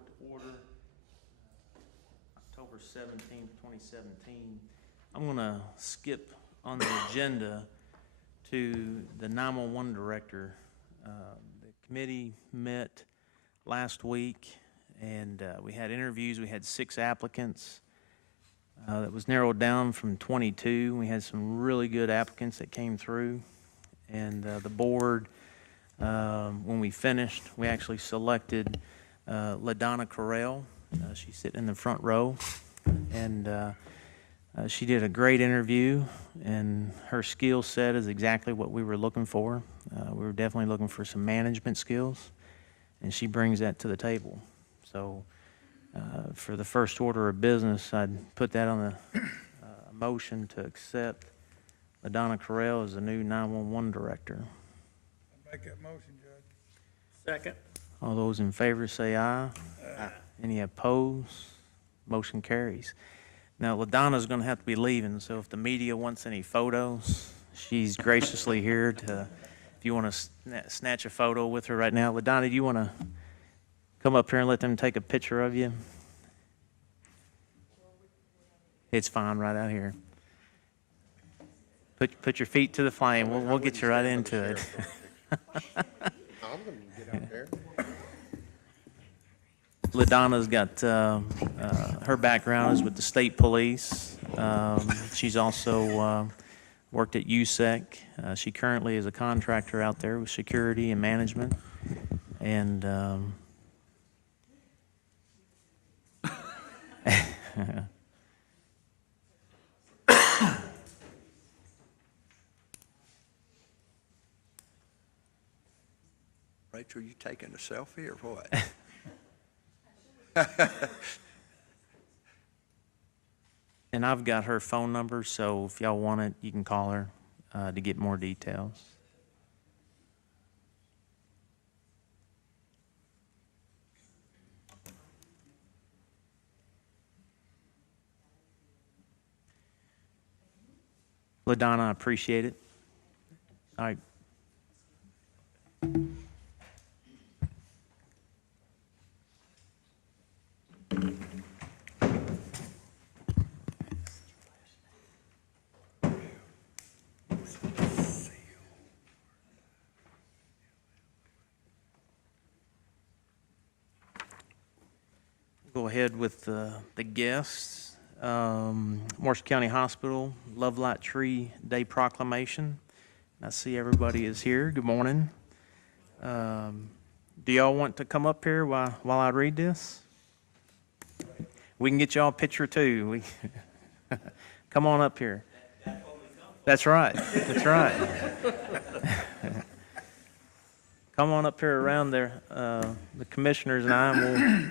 Court to order, October 17th, 2017. I'm going to skip on the agenda to the 911 director. The committee met last week, and we had interviews. We had 6 applicants. That was narrowed down from 22. We had some really good applicants that came through, and the board, when we finished, we actually selected LaDonna Correll. She's sitting in the front row, and she did a great interview, and her skill set is exactly what we were looking for. We were definitely looking for some management skills, and she brings that to the table. So for the first order of business, I'd put that on the motion to accept LaDonna Correll as the new 911 director. I'll make that motion, Judge. Second. All those in favor say aye. Aye. Any opposed? Motion carries. Now, LaDonna's going to have to be leaving, so if the media wants any photos, she's graciously here to, if you want to snatch a photo with her right now. LaDonna, do you want to come up here and let them take a picture of you? It's fine right out here. Put your feet to the flame. We'll get you right into it. I'm going to get out there. LaDonna's got, her background is with the state police. She's also worked at USEC. She currently is a contractor out there with security and management. And Rachel, you taking a selfie or what? and I've got her phone number, so if y'all want it, you can call her to get more details. LaDonna, I appreciate it. All right. Go ahead with the guests. Morris County Hospital Love Light Tree Day Proclamation. I see everybody is here. Good morning. Do y'all want to come up here while I read this? We can get y'all a picture too. Come on up here. That's right. That's right. Come on up here around there. The commissioners and I will.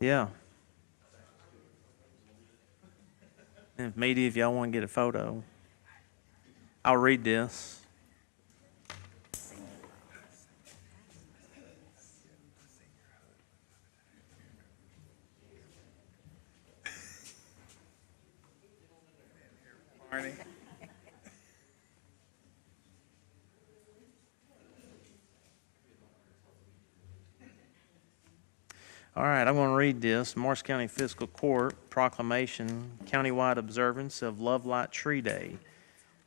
Yeah. And if media, if y'all want to get a photo, I'll read this. Barney. All right, I'm going to read this. Morris County Fiscal Court Proclamation, Countywide Observance of Love Light Tree Day.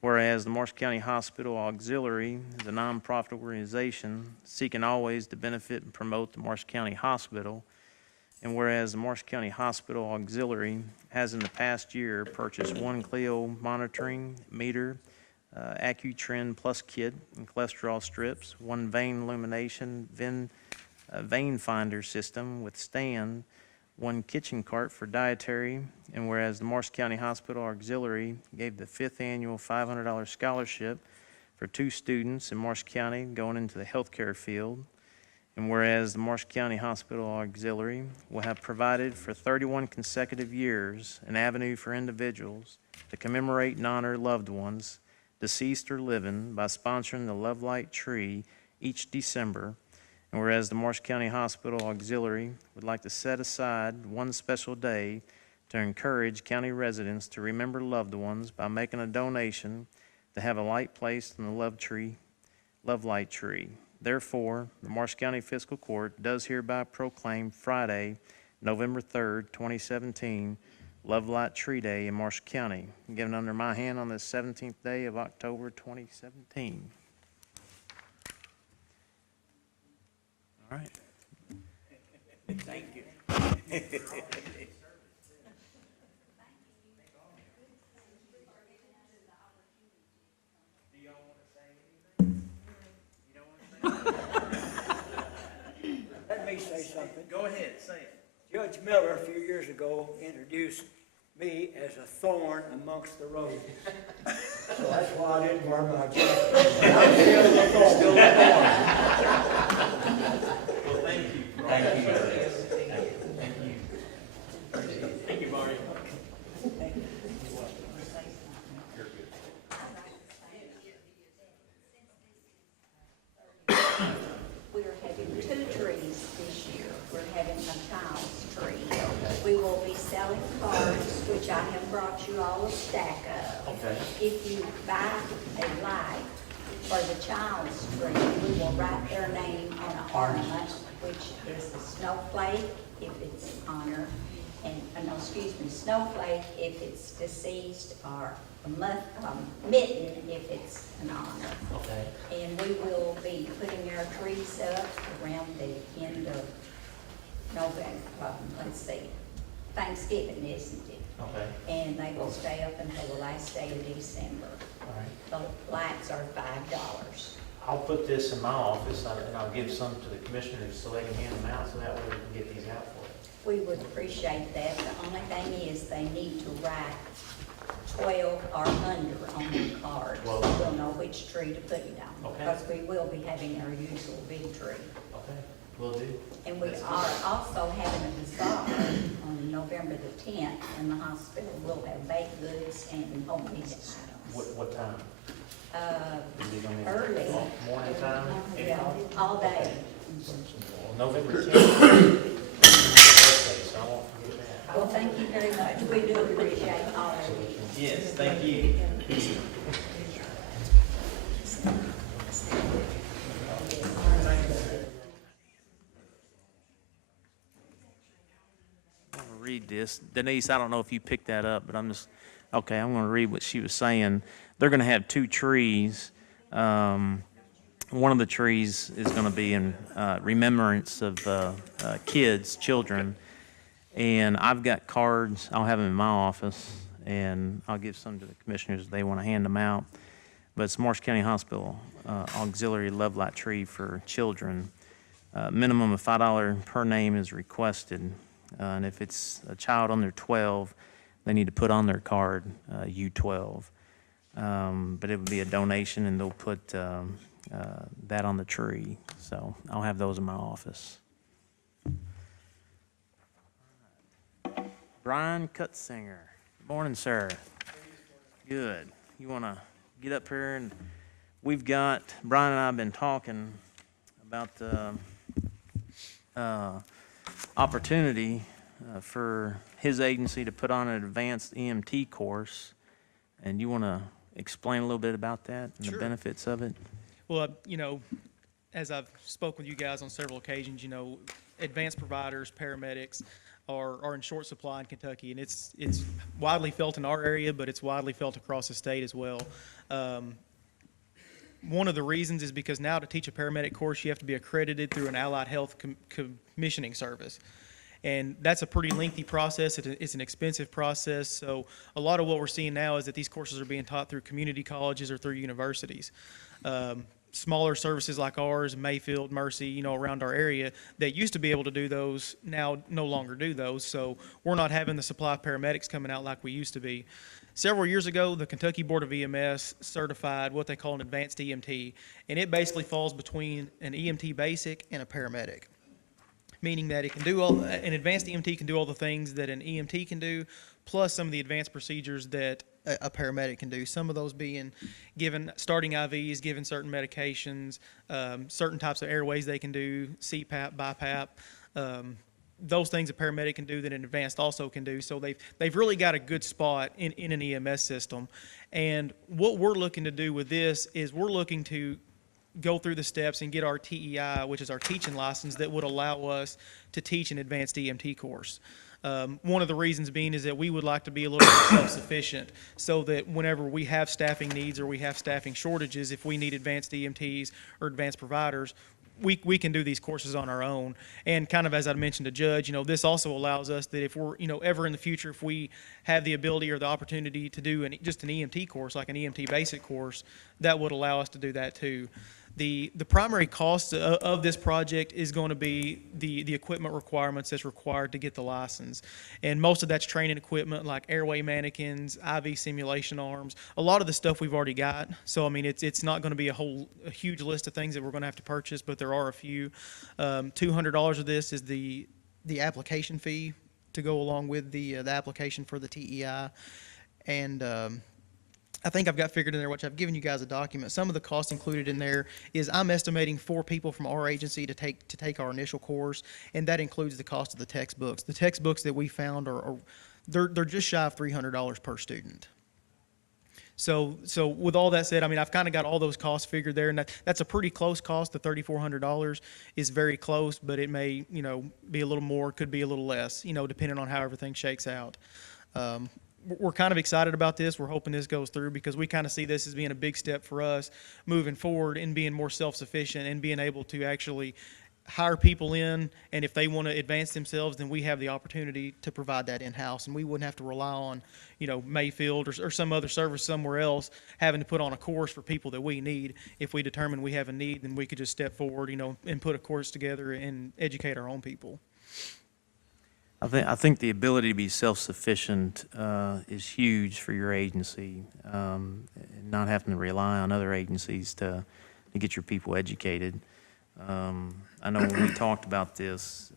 Whereas the Morris County Hospital Auxiliary is a nonprofit organization seeking always to benefit and promote the Morris County Hospital. And whereas the Morris County Hospital Auxiliary has in the past year purchased 1 Clio monitoring meter, AccuTrend Plus kit and cholesterol strips, 1 vein illumination, vein finder system with stand, 1 kitchen cart for dietary, and whereas the Morris County Hospital Auxiliary gave the 5th annual $500 scholarship for 2 students in Morris County going into the healthcare field, and whereas the Morris County Hospital Auxiliary will have provided for 31 consecutive years an avenue for individuals to commemorate and honor loved ones, deceased or living, by sponsoring the Love Light Tree each December. And whereas the Morris County Hospital Auxiliary would like to set aside 1 special day to encourage county residents to remember loved ones by making a donation to have a light placed in the Love Light Tree. Therefore, the Marshall County Fiscal Court does hereby proclaim Friday, November 3rd, 2017, Love Light Tree Day in Marshall County, given under my hand on this 17th day of October 2017. All right. Thank you. Let me say something. Go ahead, say it. Judge Miller, a few years ago, introduced me as a thorn amongst the roses. So that's why I didn't wear my jacket. I'm still a thorn. Well, thank you. Thank you. Thank you, Marty. We are having 2 trees this year. We're having a child's tree. We will be selling cards, which I have brought you all a stack of. Okay. If you buy a light for the child's tree, we will write their name on an ornament, which is a snowflake if it's honor, and, no, excuse me, snowflake if it's deceased, or a mitten if it's an honor. Okay. And we will be putting our trees up around the end of November, let's see, Thanksgiving, isn't it? Okay. And they will stay up until the last day of December. All right. The lights are $5. I'll put this in my office and I'll give some to the commissioners so they can hand them out, so that way we can get these out for you. We would appreciate that. The only thing is they need to write 12 or under on the card, so Well- we'll know which tree to put it on. Okay. Because we will be having our usual big tree. Okay, will do. And we are also having a bazaar on November the 10th in the hospital. We'll have baked goods and home needed items. What time? Is it gonna be Early. Morning time? Yeah, all day. November 10th. Okay, so I won't forget that. Well, thank you very much. We do appreciate all of you. Yes, thank you. I'm gonna read this. Denise, I don't know if you picked that up, but I'm going to read what she was saying. They're going to have 2 trees. One of the trees is going to be in remembrance of children. And I've got cards. I'll have them in my office, and I'll give some to the commissioners if they want to hand them out. But it's Marshall County Hospital Auxiliary Love Light Tree for children. Minimum of $5 per name is requested. And if it's a child under 12, they need to put on their card U12. But it would be a donation, and they'll put that on the tree. So I'll have those in my office. Brian Cutsinger. Good morning, sir. Good. You want to get up here? And we've got, Brian and I have been talking about the opportunity for his agency to put on an advanced EMT course. And you want to explain a little bit about that and the benefits of it? Well, as I've spoke with you guys on several occasions, advanced providers, paramedics are in short supply in Kentucky, and it's widely felt in our area, but it's widely felt across the state as well. One of the reasons is because now to teach a paramedic course, you have to be accredited through an allied health commissioning service. And that's a pretty lengthy process. It's an expensive process. So a lot of what we're seeing now is that these courses are being taught through community colleges or through universities. Smaller services like ours, Mayfield, Mercy, around our area, that used to be able to do those, now no longer do those. So we're not having the supply of paramedics coming out like we used to be. Several years ago, the Kentucky Board of EMS certified what they call an advanced EMT, and it basically falls between an EMT basic and a paramedic, meaning that it can do an advanced EMT can do all the things that an EMT can do, plus some of the advanced procedures that a paramedic can do. Some of those being starting IVs, given certain medications, certain types of airways they can do, CPAP, BiPAP, those things a paramedic can do that an advanced also can do. So they've really got a good spot in an EMS system. And what we're looking to do with this is we're looking to go through the steps and get our TEI, which is our teaching license, that would allow us to teach an advanced EMT course. One of the reasons being is that we would like to be a little more self-sufficient, so that whenever we have staffing needs or we have staffing shortages, if we need advanced EMTs or advanced providers, we can do these courses on our own. And kind of as I mentioned to Judge, this also allows us that if we're, ever in the future, if we have the ability or the opportunity to do just an EMT course, like an EMT basic course, that would allow us to do that too. The primary cost of this project is going to be the equipment requirements that's required to get the license. And most of that's training equipment like airway mannequins, IV simulation arms, a lot of the stuff we've already got. So, I mean, it's not going to be a huge list of things that we're going to have to purchase, but there are a few. $200 of this is the application fee to go along with the application for the TEI. And I think I've got figured in there, which I've given you guys a document. Some of the costs included in there is I'm estimating 4 people from our agency to take our initial course, and that includes the cost of the textbooks. The textbooks that we found they're just shy of $300 per student. So with all that said, I mean, I've kind of got all those costs figured there, and that's a pretty close cost. The $3,400 is very close, but it may, be a little more, could be a little less, depending on how everything shakes out. We're kind of excited about this. We're hoping this goes through because we kind of see this as being a big step for us moving forward and being more self-sufficient and being able to actually hire people in, and if they want to advance themselves, then we have the opportunity to provide that in-house, and we wouldn't have to rely on, Mayfield or some other service somewhere else having to put on a course for people that we need. If we determine we have a need, then we could just step forward, and put a course together and educate our own people. I think the ability to be self-sufficient is huge for your agency, not having to rely on other agencies to get your people educated. I know when we talked about this,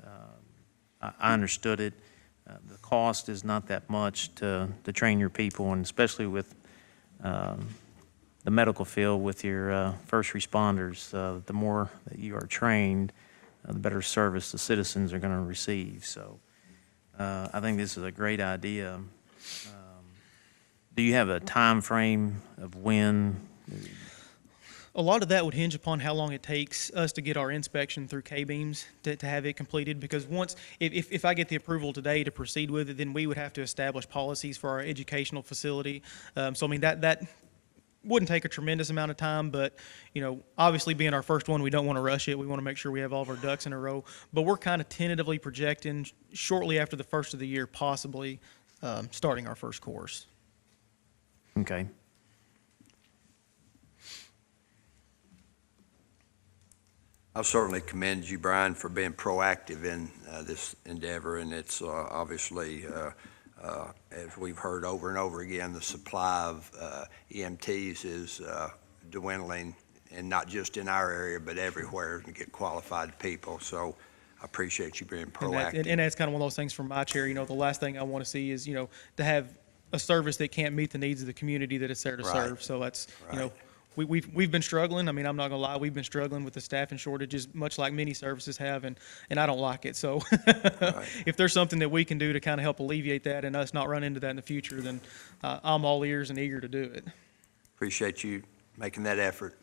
I understood it. The cost is not that much to train your people, and especially with the medical field, with your first responders, the more that you are trained, the better service the citizens are going to receive. So I think this is a great idea. Do you have a time frame of when? A lot of that would hinge upon how long it takes us to get our inspection through K-beams to have it completed, because if I get the approval today to proceed with it, then we would have to establish policies for our educational facility. So, I mean, that wouldn't take a tremendous amount of time, but, obviously being our first one, we don't want to rush it. We want to make sure we have all of our ducks in a row. But we're kind of tentatively projecting shortly after the first of the year, possibly starting our first course. Okay. I certainly commend you, Brian, for being proactive in this endeavor, and it's obviously, as we've heard over and over again, the supply of EMTs is dwindling, and not just in our area, but everywhere, to get qualified people. So I appreciate you being proactive. And that's kind of one of those things from my chair. The last thing I want to see is, to have a service that can't meet the needs of the community that it's there to Right. serve. So that's, Right. We've been struggling. I mean, I'm not gonna lie, we've been struggling with the staffing shortages, much like many services have, and I don't like it. So if there's something that we can do to kind of help alleviate that and us not run into that in the future, then I'm all ears and eager to do it. Appreciate you making that effort.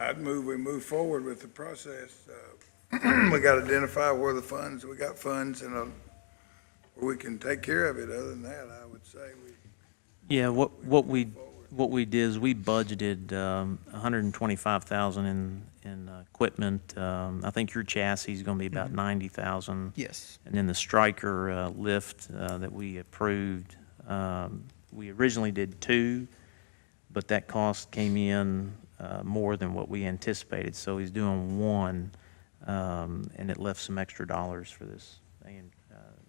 I'd we move forward with the process. We got to identify where we got funds and where we can take care of it. Other than that, I would say Yeah, what we did is we budgeted $125,000 in equipment. I think your chassis is going to be about $90,000. Yes. And then the striker lift that we approved, we originally did 2, but that cost came in more than what we anticipated. So he's doing 1, and it left some extra dollars for this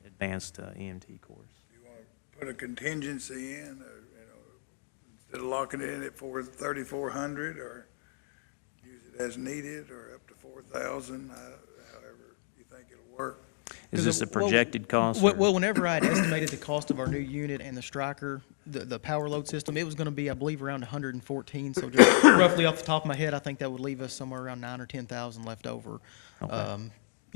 advanced EMT course. you want to put a contingency in, or, instead of locking it in at $3,400, or use it as needed, or up to $4,000, however you think it'll work. Is this a projected cost? Well, whenever I had estimated the cost of our new unit and the striker, the power load system, it was going to be, I believe, around 114. So just roughly off the top of my head, I think that would leave us somewhere around 9,000 or 10,000 left over. Okay.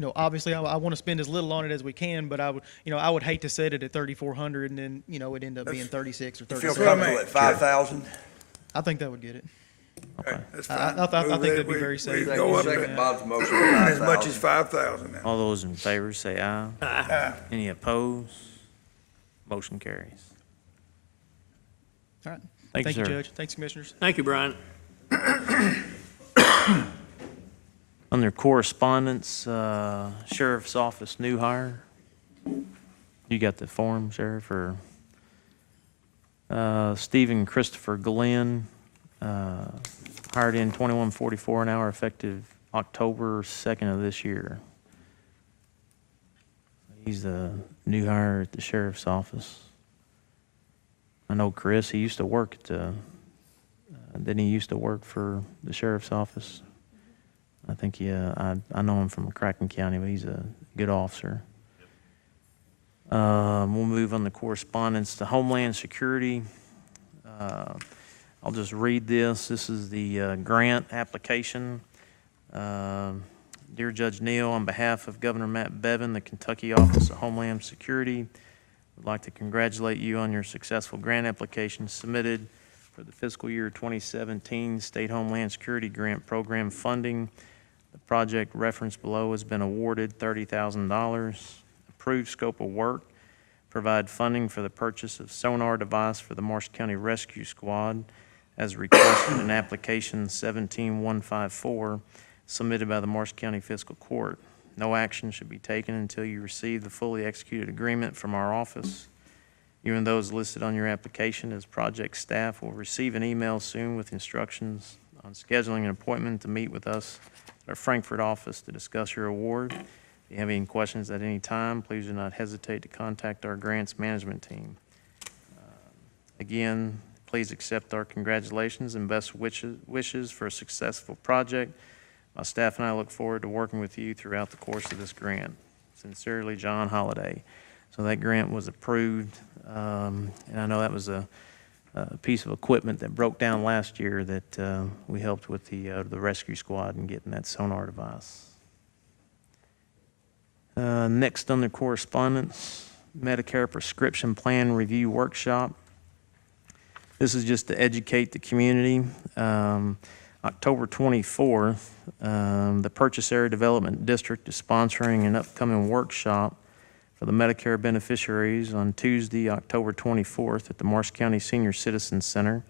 you know, obviously I want to spend as little on it as we can, but I would hate to set it at 3,400 and then, you know, it end up being 36 or You feel 37. comfortable at 5,000? I think that would get it. Okay, that's I fine. think Move that'd it. be We- very we safe. Go up Second to Bob's motion, as much as 5,000. 5,000 now. All those in favor say aye. Aye. Any opposed? Motion carries. All right. Thank you, Thank you, sir. Judge. Thanks, Commissioners. Thank you, Brian. Under correspondence, Sheriff's Office new hire. You got the form, Sheriff, or Stephen Christopher Glenn, hired in $21.44 an hour effective October 2nd of this year. He's the new hire at the Sheriff's Office. I know Chris, he used to work at the, didn't he used to work for the Sheriff's Office? I think I know him from Cracken County, but he's a good officer. We'll move on to correspondence to Homeland Security. I'll just read this. This is the grant application. Dear Judge Neal, on behalf of Governor Matt Bevin, the Kentucky Office of Homeland Security, I'd like to congratulate you on your successful grant application submitted for the fiscal year 2017 State Homeland Security Grant Program funding. The project referenced below has been awarded $30,000. Approved scope of work, provide funding for the purchase of sonar device for the Marshall County Rescue Squad as requested in application 17154 submitted by the Marshall County Fiscal Court. No action should be taken until you receive the fully executed agreement from our office. You and those listed on your application as project staff will receive an email soon with instructions on scheduling an appointment to meet with us at our Frankfurt office to discuss your award. If you have any questions at any time, please do not hesitate to contact our grants management team. Again, please accept our congratulations and best wishes for a successful project. My staff and I look forward to working with you throughout the course of this grant. Sincerely, John Holliday. So that grant was approved, and I know that was a piece of equipment that broke down last year that we helped with the rescue squad in getting that sonar device. Next under correspondence, Medicare Prescription Plan Review Workshop. This is just to educate the community. October 24th, the Purchase Area Development District is sponsoring an upcoming workshop for the Medicare beneficiaries on Tuesday, October 24th at the Marshall County Senior Citizens Center.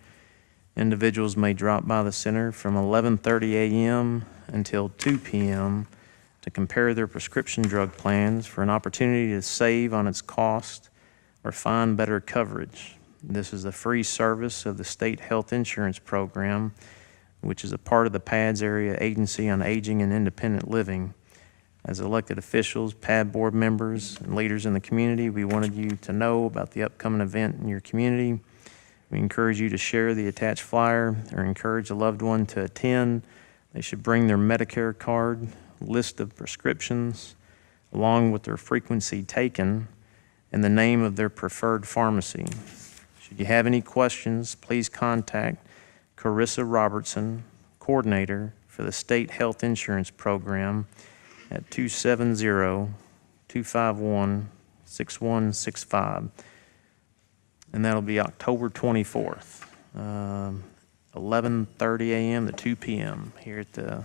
Individuals may drop by the center from 11:30 a.m. until 2 p.m. to compare their prescription drug plans for an opportunity to save on its cost or find better coverage. This is a free service of the State Health Insurance Program, which is a part of the PADS Area Agency on Aging and Independent Living. As elected officials, PAD board members, and leaders in the community, we wanted you to know about the upcoming event in your community. We encourage you to share the attached flyer or encourage a loved one to attend. They should bring their Medicare card, list of prescriptions, along with their frequency taken and the name of their preferred pharmacy. Should you have any questions, please contact Carissa Robertson, coordinator for the State Health Insurance Program at 270-251-6165. And that'll be October 24th, 11:30 a.m. to 2 p.m. here at the,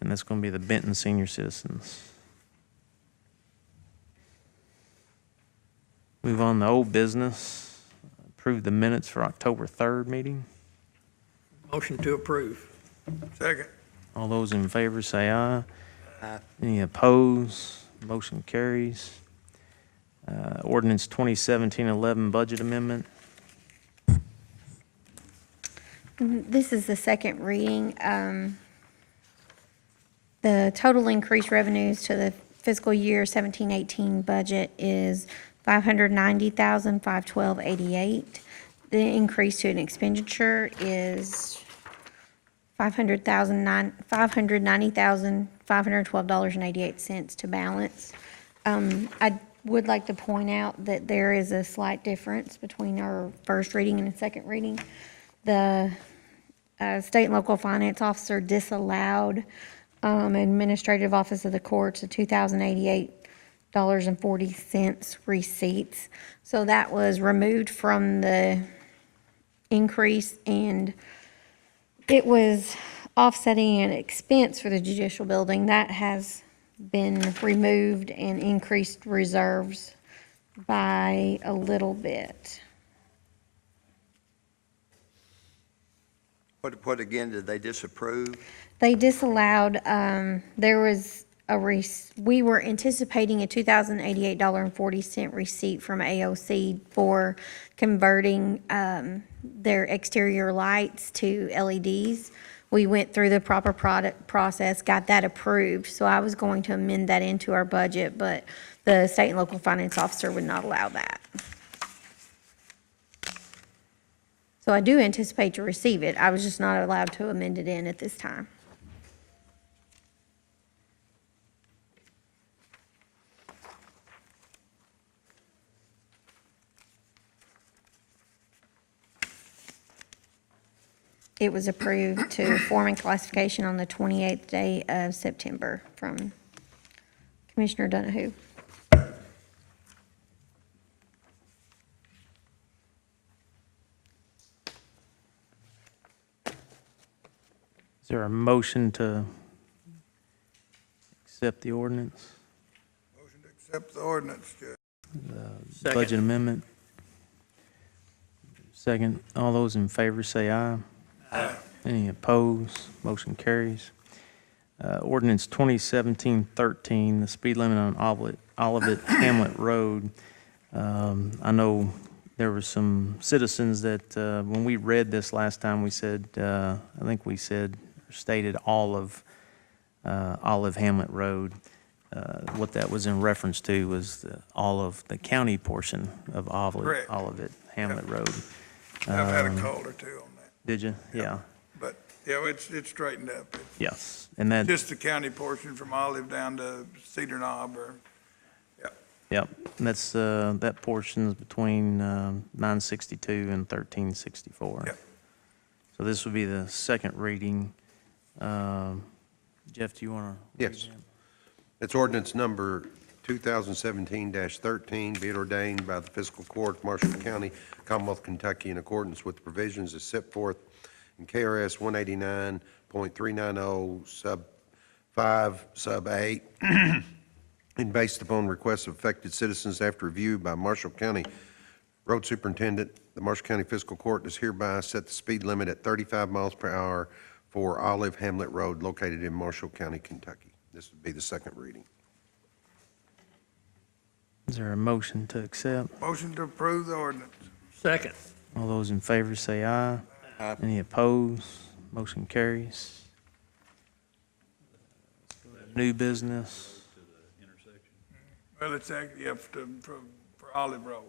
and that's going to be the Benton Senior Citizens. Move on to old business. Approve the minutes for October 3rd meeting. Motion to approve. Second. All those in favor say aye. Aye. Any opposed? Motion carries. Ordinance 2017-11 budget amendment. This is the second reading. The total increased revenues to the fiscal year 17-18 budget is $590,512.88. The increase to an expenditure is $590,512.88 to balance. I would like to point out that there is a slight difference between our first reading and the second reading. The state and local finance officer disallowed Administrative Office of the Courts, a $2,088.40 receipts. So that was removed from the increase, and it was offsetting an expense for the judicial building. That has been removed and increased reserves by a little bit. What again did they disapprove? They disallowed, there was we were anticipating a $2,088.40 receipt from AOC for converting, their exterior lights to LEDs. We went through the proper product process, got that approved, so I was going to amend that into our budget, but the state and local finance officer would not allow that. So I do anticipate to receive it, I was just not allowed to amend it in at this time. It was approved to foreman classification on the 28th day of September from Commissioner Donahue. Is there a motion to accept the ordinance, Motion to accept the ordinance, Judge. budget amendment? Second, all those in favor say aye. Aye. Any opposed? Motion carries. Ordinance 2017-13, the speed limit on Olivet Hamlet Road. I know there were some citizens that, when we read this last time, we said, I think we said, stated all of Olive Hamlet Road. What that was in reference to was all of the county portion of Correct. Olivet Hamlet Road. I've had a call or two on that, Did you? Yeah. but, yeah, it's straightened up. It's Yes. And that, just the county portion from Olive down to Cedar Knob or, yep, and that's, that portion is between 962 and 1364. Yep. So this would be the second reading. Jeff, do you want to? Yes. It's ordinance number 2017-13, be it ordained by the Fiscal Court, Marshall County, Commonwealth, Kentucky, in accordance with the provisions as set forth in KRS 189.390 sub 5 sub 8, and based upon requests of affected citizens after review by Marshall County Road Superintendent, the Marshall County Fiscal Court does hereby set the speed limit at 35 miles per hour for Olive Hamlet Road located in Marshall County, Kentucky. This would be the second reading. Is there a motion to accept? motion to approve the ordinance. Second. All those in favor say aye. Aye. Any opposed? Motion carries. New business. Well, it's actually, yeah, for Olive Road.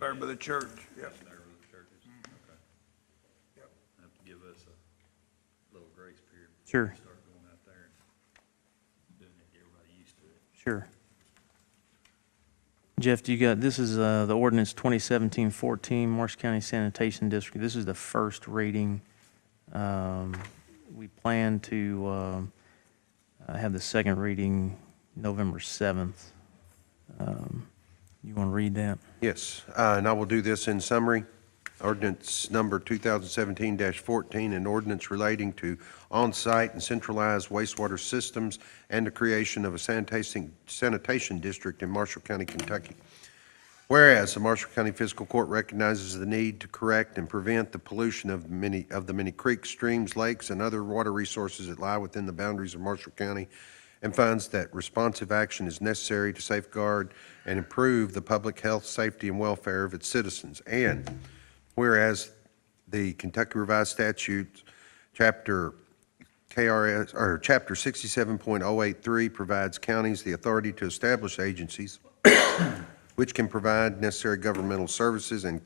There by the church, yeah. Sure. Sure. Jeff, do you got, this is the ordinance 2017-14, Marshall County Sanitation District. This is the first reading. We plan to have the second reading November 7th. You want to read that? Yes, and I will do this in summary. Ordinance number 2017-14, an ordinance relating to on-site and centralized wastewater systems and the creation of a sanitation district in Marshall County, Kentucky. Whereas the Marshall County Fiscal Court recognizes the need to correct and prevent the pollution of the many creeks, streams, lakes, and other water resources that lie within the boundaries of Marshall County, and finds that responsive action is necessary to safeguard and improve the public health, safety, and welfare of its citizens. And whereas the Kentucky Revised Statutes, Chapter 67.083 provides counties the authority to establish agencies which can provide necessary governmental services, and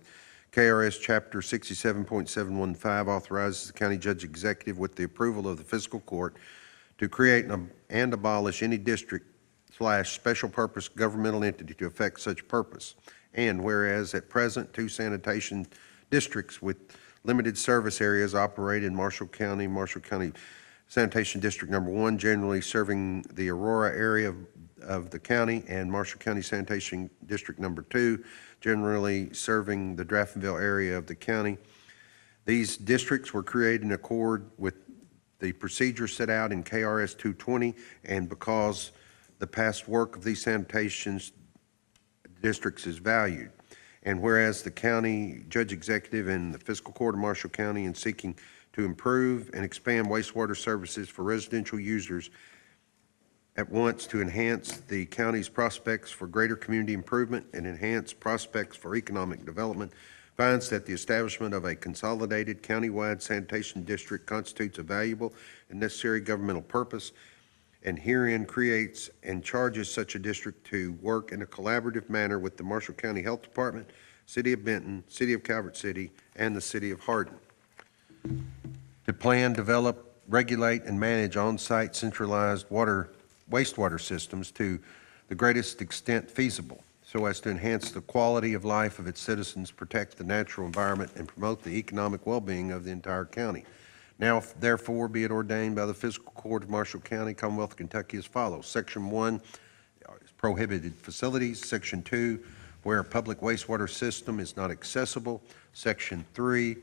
KRS Chapter 67.715 authorizes the county judge executive, with the approval of the fiscal court, to create and abolish any district/special purpose governmental entity to effect such purpose. And whereas at present, 2 sanitation districts with limited service areas operate in Marshall County Sanitation District Number 1, generally serving the Aurora area of the county, and Marshall County Sanitation District Number 2, generally serving the Draftonville area of the county. These districts were created in accord with the procedures set out in KRS 220, and because the past work of these sanitation districts is valued. And whereas the county judge executive and the fiscal court of Marshall County in seeking to improve and expand wastewater services for residential users at once to enhance the county's prospects for greater community improvement and enhance prospects for economic development, finds that the establishment of a consolidated countywide sanitation district constitutes a valuable and necessary governmental purpose, and herein creates and charges such a district to work in a collaborative manner with the Marshall County Health Department, City of Benton, City of Calvert City, and the City of Hardin, to plan, develop, regulate, and manage on-site centralized wastewater systems to the greatest extent feasible, so as to enhance the quality of life of its citizens, protect the natural environment, and promote the economic well-being of the entire county. Now, therefore, be it ordained by the Fiscal Court of Marshall County, Commonwealth of Kentucky as follows. Section 1 is prohibited facilities. Section 2, where a public wastewater system is not accessible. Section 3,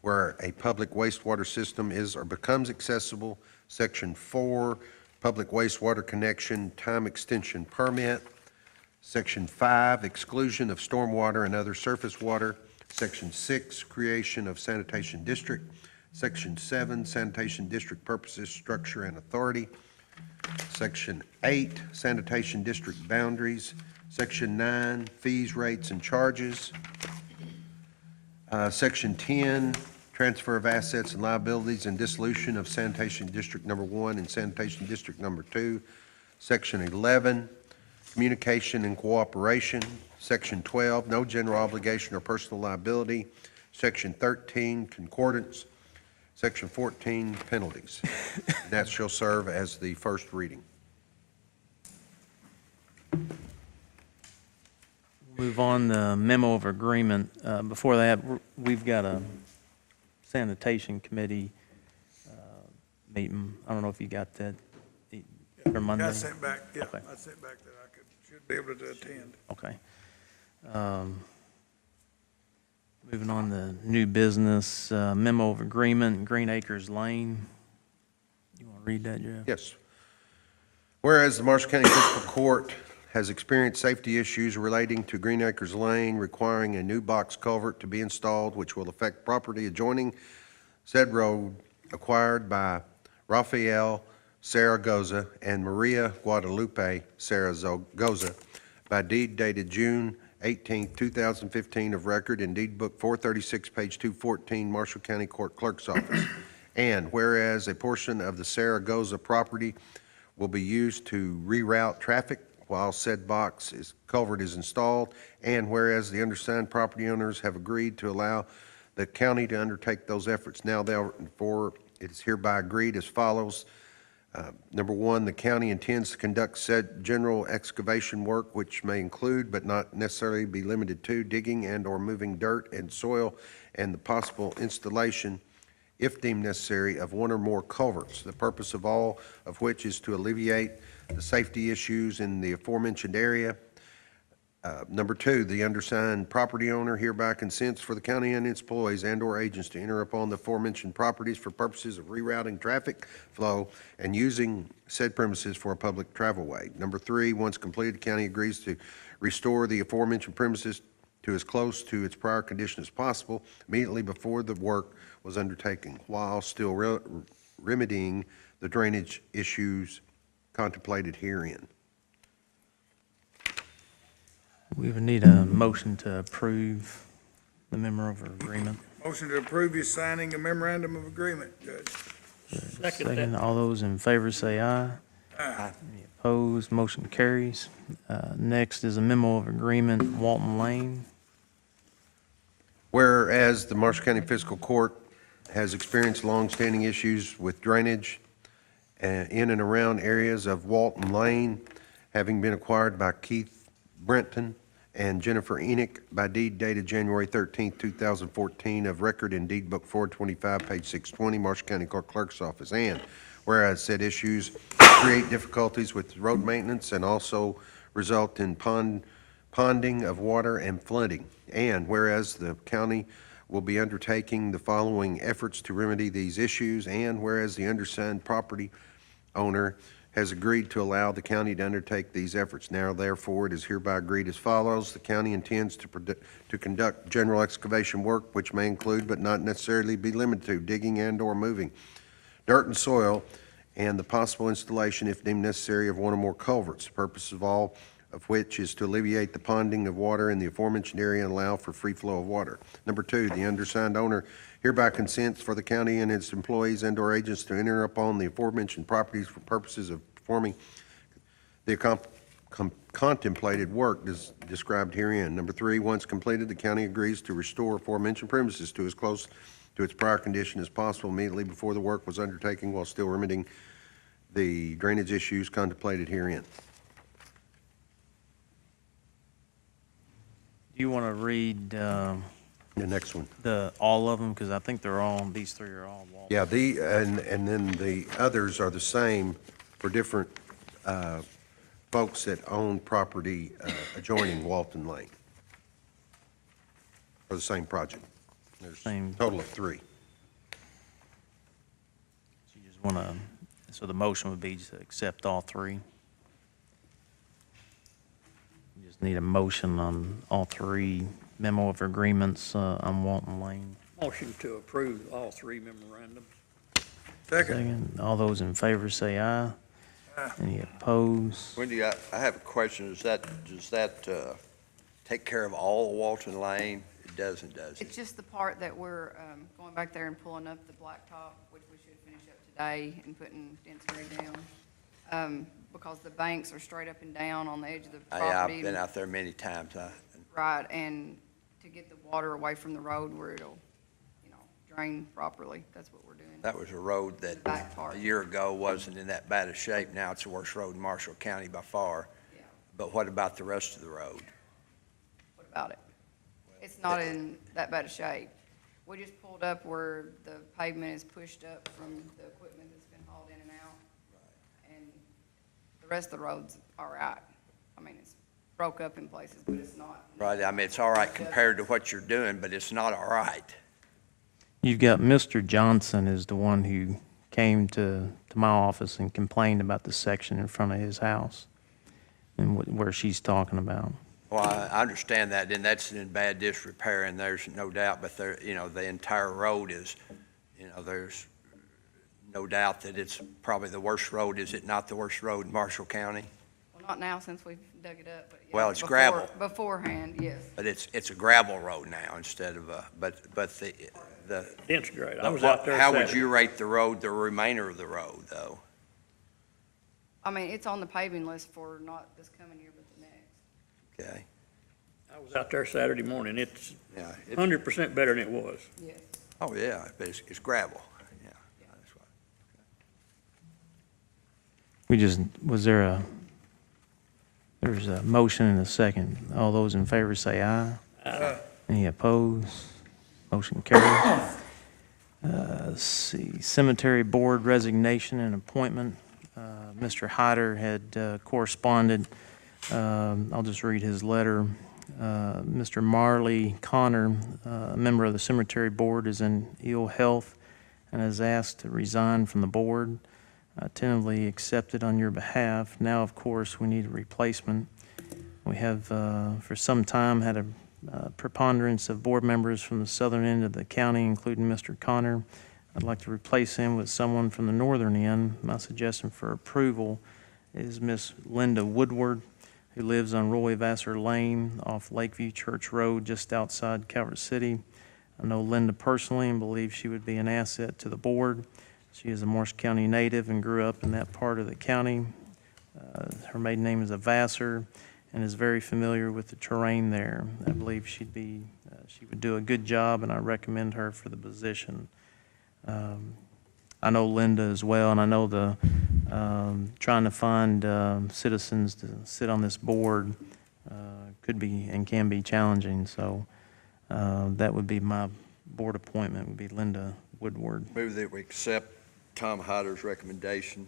where a public wastewater system is or becomes accessible. Section 4, public wastewater connection time extension permit. Section 5, exclusion of stormwater and other surface water. Section 6, creation of sanitation district. Section 7, sanitation district purposes, structure, and authority. Section 8, sanitation district boundaries. Section 9, fees, rates, and charges. Section 10, transfer of assets and liabilities and dissolution of sanitation district number 1 and sanitation district number 2. Section 11, communication and cooperation. Section 12, no general obligation or personal liability. Section 13, concordance. Section 14, penalties. That shall serve as the first reading. Move on the memo of agreement. Before that, we've got a sanitation committee meeting. I don't know if you got that for Monday. I sent back, yeah, Okay. I sent back that should be able to attend. Okay. Moving on to new business, memo of agreement, Green Acres Lane. You want to read that, Jeff? Yes. Whereas the Marshall County Fiscal Court has experienced safety issues relating to Green Acres Lane requiring a new box culvert to be installed, which will affect property adjoining said road acquired by Rafael Zaragoza and Maria Guadalupe Zaragoza by deed dated June 18, 2015, of record in Deed Book 436, page 214, Marshall County Court Clerk's Office. And whereas a portion of the Zaragoza property will be used to reroute traffic while said culvert is installed, and whereas the undersigned property owners have agreed to allow the county to undertake those efforts, now therefore it is hereby agreed as follows. Number 1, the county intends to conduct said general excavation work, which may include but not necessarily be limited to digging and or moving dirt and soil, and the possible installation, if deemed necessary, of one or more culverts, the purpose of all of which is to alleviate the safety issues in the aforementioned area. Number 2, the undersigned property owner hereby consents for the county and its employees and or agents to enter upon the aforementioned properties for purposes of rerouting traffic flow and using said premises for a public travelway. Number 3, once completed, the county agrees to restore the aforementioned premises to as close to its prior condition as possible immediately before the work was undertaken, while still remedying the drainage issues contemplated herein. We would need a motion to approve the memo of agreement. Motion to approve you signing a memorandum of agreement, Judge. Second, all those in favor say aye. Aye. Any opposed, motion carries. Next is a memo of agreement, Walton Lane. Whereas the Marshall County Fiscal Court has experienced longstanding issues with drainage in and around areas of Walton Lane, having been acquired by Keith Brenton and Jennifer Enoch by deed dated January 13, 2014, of record in Deed Book 425, page 620, Marshall County Court Clerk's Office. And whereas said issues create difficulties with road maintenance and also result in ponding of water and flooding. And whereas the county will be undertaking the following efforts to remedy these issues, and whereas the undersigned property owner has agreed to allow the county to undertake these efforts. Now therefore, it is hereby agreed as follows. The county intends to conduct general excavation work, which may include but not necessarily be limited to digging and/or moving dirt and soil, and the possible installation, if deemed necessary, of one or more culverts. The purpose of all of which is to alleviate the ponding of water in the aforementioned area and allow for free flow of water. Number two, the undersigned owner hereby consents for the county and its employees and/or agents to enter upon the aforementioned properties for purposes of performing the contemplated work described herein. Number three, once completed, the county agrees to restore aforementioned premises to as close to its prior condition as possible immediately before the work was undertaken, while still remedying the drainage issues contemplated herein. Do you want to read The next one. all of them? Because I think they're all, these three are all Walton. Yeah, and then the others are the same for different folks that own property adjoining Walton Lane for the same project. There's a Same. total of three. So you just want to, so the motion would be to accept all three? You just need a motion on all three memo of agreements on Walton Lane. Motion to approve all three memorandums. Second. Second, all those in favor say aye. Any opposed? Wendy, I have a question. Does that take care of all of Walton Lane? It doesn't, does it? It's just the part that we're going back there and pulling up the blacktop, which we should finish up today, and putting dents down. Because the banks are straight up and down on the edge of the property. I've been out there many times. Right, and to get the water away from the road where it'll, drain properly. That's what we're doing. That was a road that Back part. a year ago wasn't in that bad a shape. Now it's the worst road in Marshall County by far. Yeah. But what about the rest of the road? What about it? It's not in that bad a shape. We just pulled up where the pavement is pushed up from the equipment that's been hauled in and out. And the rest of the road's all right. I mean, it's broke up in places, but it's not. Right, I mean, it's all right compared to what you're doing, but it's not all right. You've got Mr. Johnson is the one who came to my office and complained about the section in front of his house and where she's talking about. Well, I understand that, and that's in bad disrepair, and there's no doubt, but there, the entire road is, there's no doubt that it's probably the worst road. Is it not the worst road in Marshall County? Well, not now since we've dug it up, but yeah. Well, it's gravel. Beforehand, yes. But it's a gravel road now instead of but the Dent's great. I was out there how would Saturday. you rate the road, the remainder of the road, though? I mean, it's on the paving list for not this coming year, but the next. Okay, I was out there Saturday morning. It's yeah. 100% better than it was. Yes. Oh, yeah, but it's gravel, yeah. That's right. There's a motion and a second. All those in favor say aye. Aye. Any opposed? Motion carries. Let's see, Cemetery Board resignation and appointment. Mr. Hyder had corresponded. I'll just read his letter. Mr. Marley Connor, a member of the Cemetery Board, is in ill health and has asked to resign from the board. I tentatively accepted on your behalf. Now, of course, we need a replacement. We have, for some time, had a preponderance of board members from the southern end of the county, including Mr. Connor. I'd like to replace him with someone from the northern end. My suggestion for approval is Miss Linda Woodward, who lives on Roy Vassar Lane off Lakeview Church Road, just outside Calvert City. I know Linda personally and believe she would be an asset to the board. She is a Morris County native and grew up in that part of the county. Her maiden name is Vassar and is very familiar with the terrain there. I believe she would do a good job, and I recommend her for the position. I know Linda as well, and I know trying to find citizens to sit on this board could be and can be challenging. So that would be my board appointment, would be Linda Woodward. Move that we accept Tom Hyder's recommendation.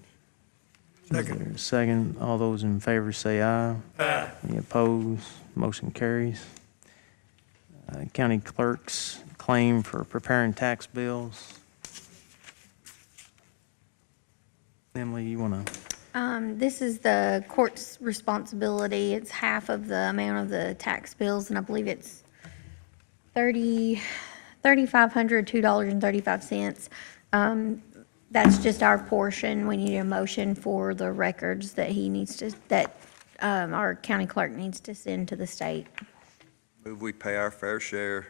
Is there a second? All those in favor say aye. Aye. Any opposed? Motion carries. County clerk's claim for preparing tax bills. Emily, you want to? This is the court's responsibility. It's half of the amount of the tax bills, and I believe it's $3,502.35. That's just our portion. We need a motion for the records that he needs to, that, our county clerk needs to send to the state. Move we pay our fair share,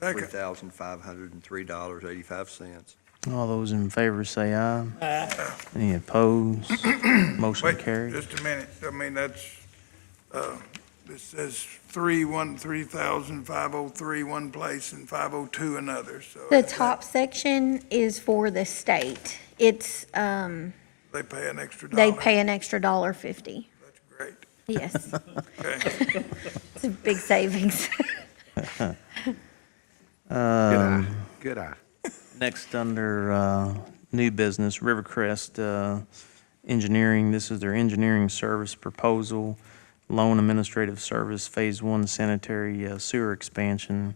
Second. $3,503.85. All those in favor say aye. Any opposed? Motion Wait, carries. just a minute. I mean, that's, this says 3,503 one place and 502 another, so. The top section is for the state. It's, They pay an extra dollar. they pay an extra $1.50. That's great. Yes, Okay. it's a big savings. Good eye, good eye. Next, under new business, Rivercrest Engineering. This is their engineering service proposal, loan administrative service, Phase 1 sanitary sewer expansion,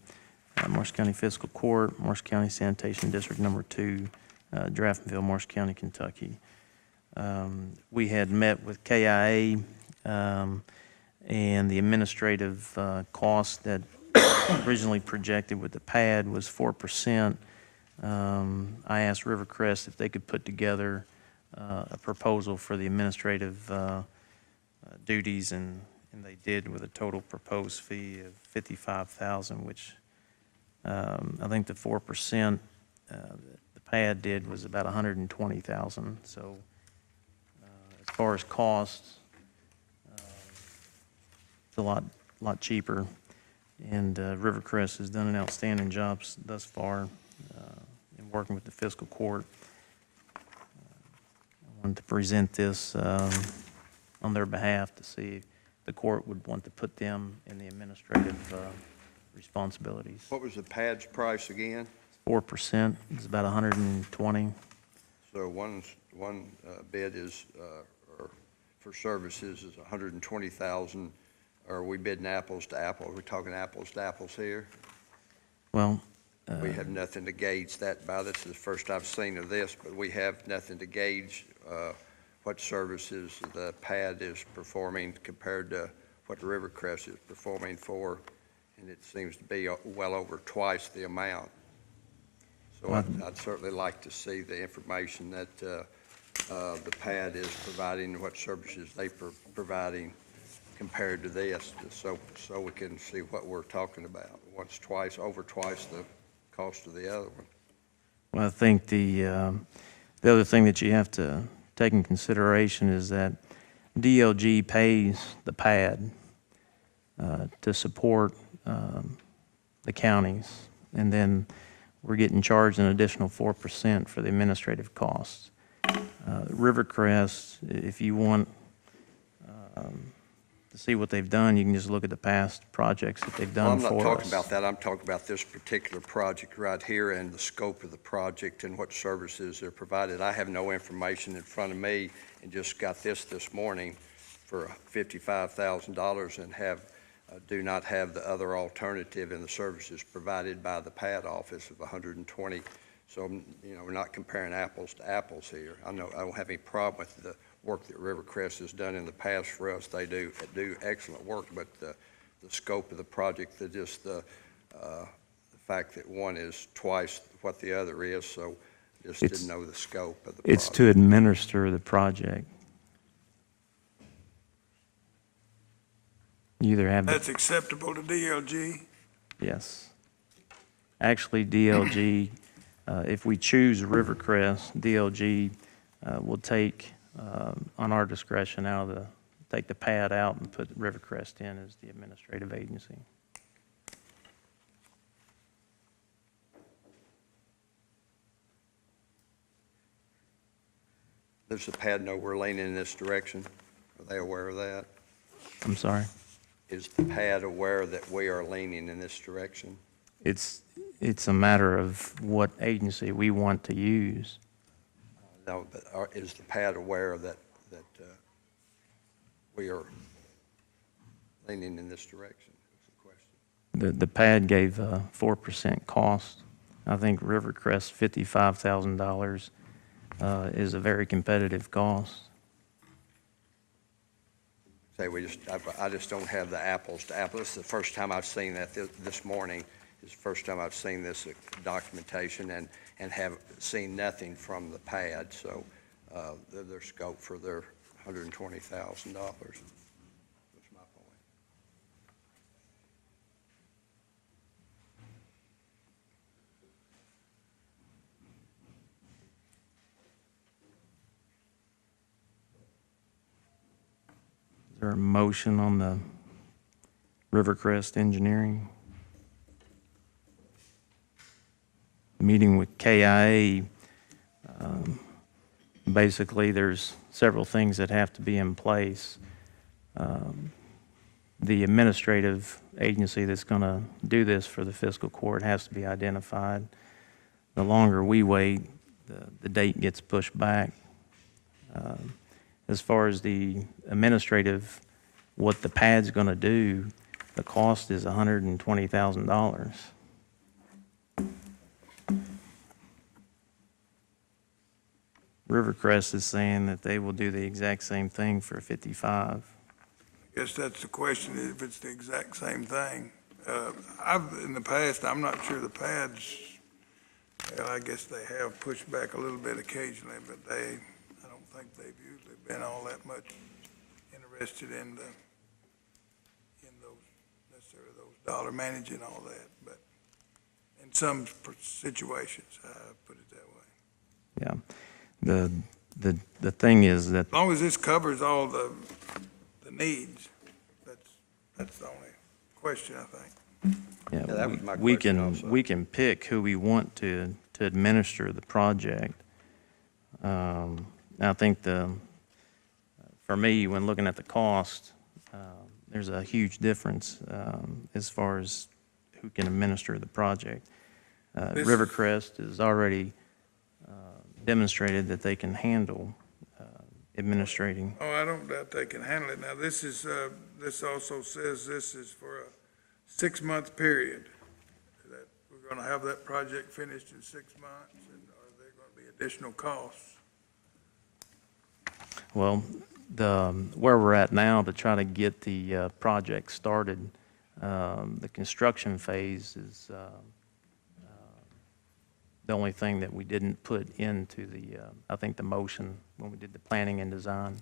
Morris County Fiscal Court, Morris County Sanitation District Number 2, Draftonville, Morris County, Kentucky. We had met with KIA, and the administrative cost that originally projected with the pad was 4%. I asked Rivercrest if they could put together a proposal for the administrative duties, and they did, with a total proposed fee of $55,000, which I think the 4% the pad did was about $120,000. So as far as costs, it's a lot cheaper, and Rivercrest has done an outstanding job thus far in working with the fiscal court. I wanted to present this on their behalf to see if the court would want to put them in the administrative responsibilities. What was the pad's price again? 4% is about 120. So one bid is, or for services is 120,000. Are we bidding apples to apples? Are we talking apples to apples here? Well, We have nothing to gauge that by. This is the first I've seen of this, but we have nothing to gauge what services the pad is performing compared to what the Rivercrest is performing for, and it seems to be well over twice the amount. So I'd certainly like to see the information that the pad is providing and what services they're providing compared to this, so we can see what we're talking about. Over twice the cost of the other one. well, I think the other thing that you have to take in consideration is that DLG pays the pad to support the counties, and then we're getting charged an additional 4% for the administrative costs. Rivercrest, if you want to see what they've done, you can just look at the past projects that they've done for us. I'm not talking about that. I'm talking about this particular project right here and the scope of the project and what services are provided. I have no information in front of me and just got this morning for $55,000 and do not have the other alternative in the services provided by the pad office of 120. So, we're not comparing apples to apples here. I don't have any problem with the work that Rivercrest has done in the past for us. They do excellent work, but the scope of the project, the fact that one is twice what the other is, so just didn't know the scope of the project. It's to administer the project. You either have, That's acceptable to DLG? yes. Actually, DLG, if we choose Rivercrest, DLG will take, on our discretion, take the pad out and put Rivercrest in as the administrative agency. Does the pad know we're leaning in this direction? Are they aware of that? I'm sorry? Is the pad aware that we are leaning in this direction? It's a matter of what agency we want to use. Now, but is the pad aware that we are leaning in this direction? Is the question. The pad gave 4% cost. I think Rivercrest $55,000 is a very competitive cost. Say I just don't have the apples to apples. This is the first time I've seen that this morning. Is the first time I've seen this documentation and have seen nothing from the pad. So their scope for their $120,000. That's my point. Is there a motion on the Rivercrest Engineering? Meeting with KIA, basically there's several things that have to be in place. The administrative agency that's going to do this for the fiscal court has to be identified. The longer we wait, the date gets pushed back. As far as the administrative, what the pad's going to do, the cost is $120,000. Rivercrest is saying that they will do the exact same thing for 55. I guess that's the question, if it's the exact same thing. In the past, I'm not sure the pads, well, I guess they have pushed back a little bit occasionally, but I don't think they've usually been all that much interested in those, necessarily those dollar managing all that, but in some situations, put it that way. Yeah. The thing is that As long as this covers all the needs, that's the only question, I think. yeah, Yeah, that was my we question can also. we can pick who we want to administer the project. I think for me, when looking at the cost, there's a huge difference as far as who can administer the project. Rivercrest has already demonstrated that they can handle administrating. Oh, I don't doubt they can handle it. Now, this also says this is for a 6-month period, that we're gonna have that project finished in 6 months, and are there gonna be additional costs? Well, where we're at now to try to get the project started, the construction phase is the only thing that we didn't put into I think the motion when we did the planning and design.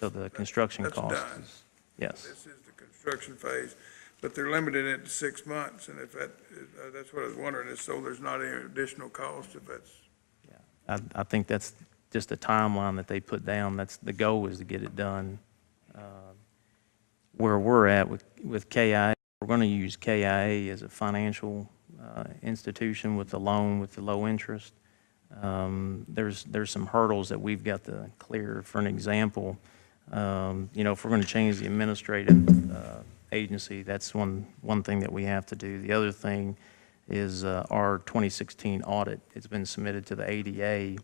So the construction That's cost done. is, yes. This is the construction phase, but they're limited it to 6 months, and if that's what I was wondering, is so there's not any additional cost if that's. I think that's just a timeline that they put down. That's the goal, is to get it done. Where we're at with KIA, we're going to use KIA as a financial institution with the loan with the low interest. There's some hurdles that we've got to clear. For an example, if we're going to change the administrative agency, that's one thing that we have to do. The other thing is our 2016 audit. It's been submitted to the ADA,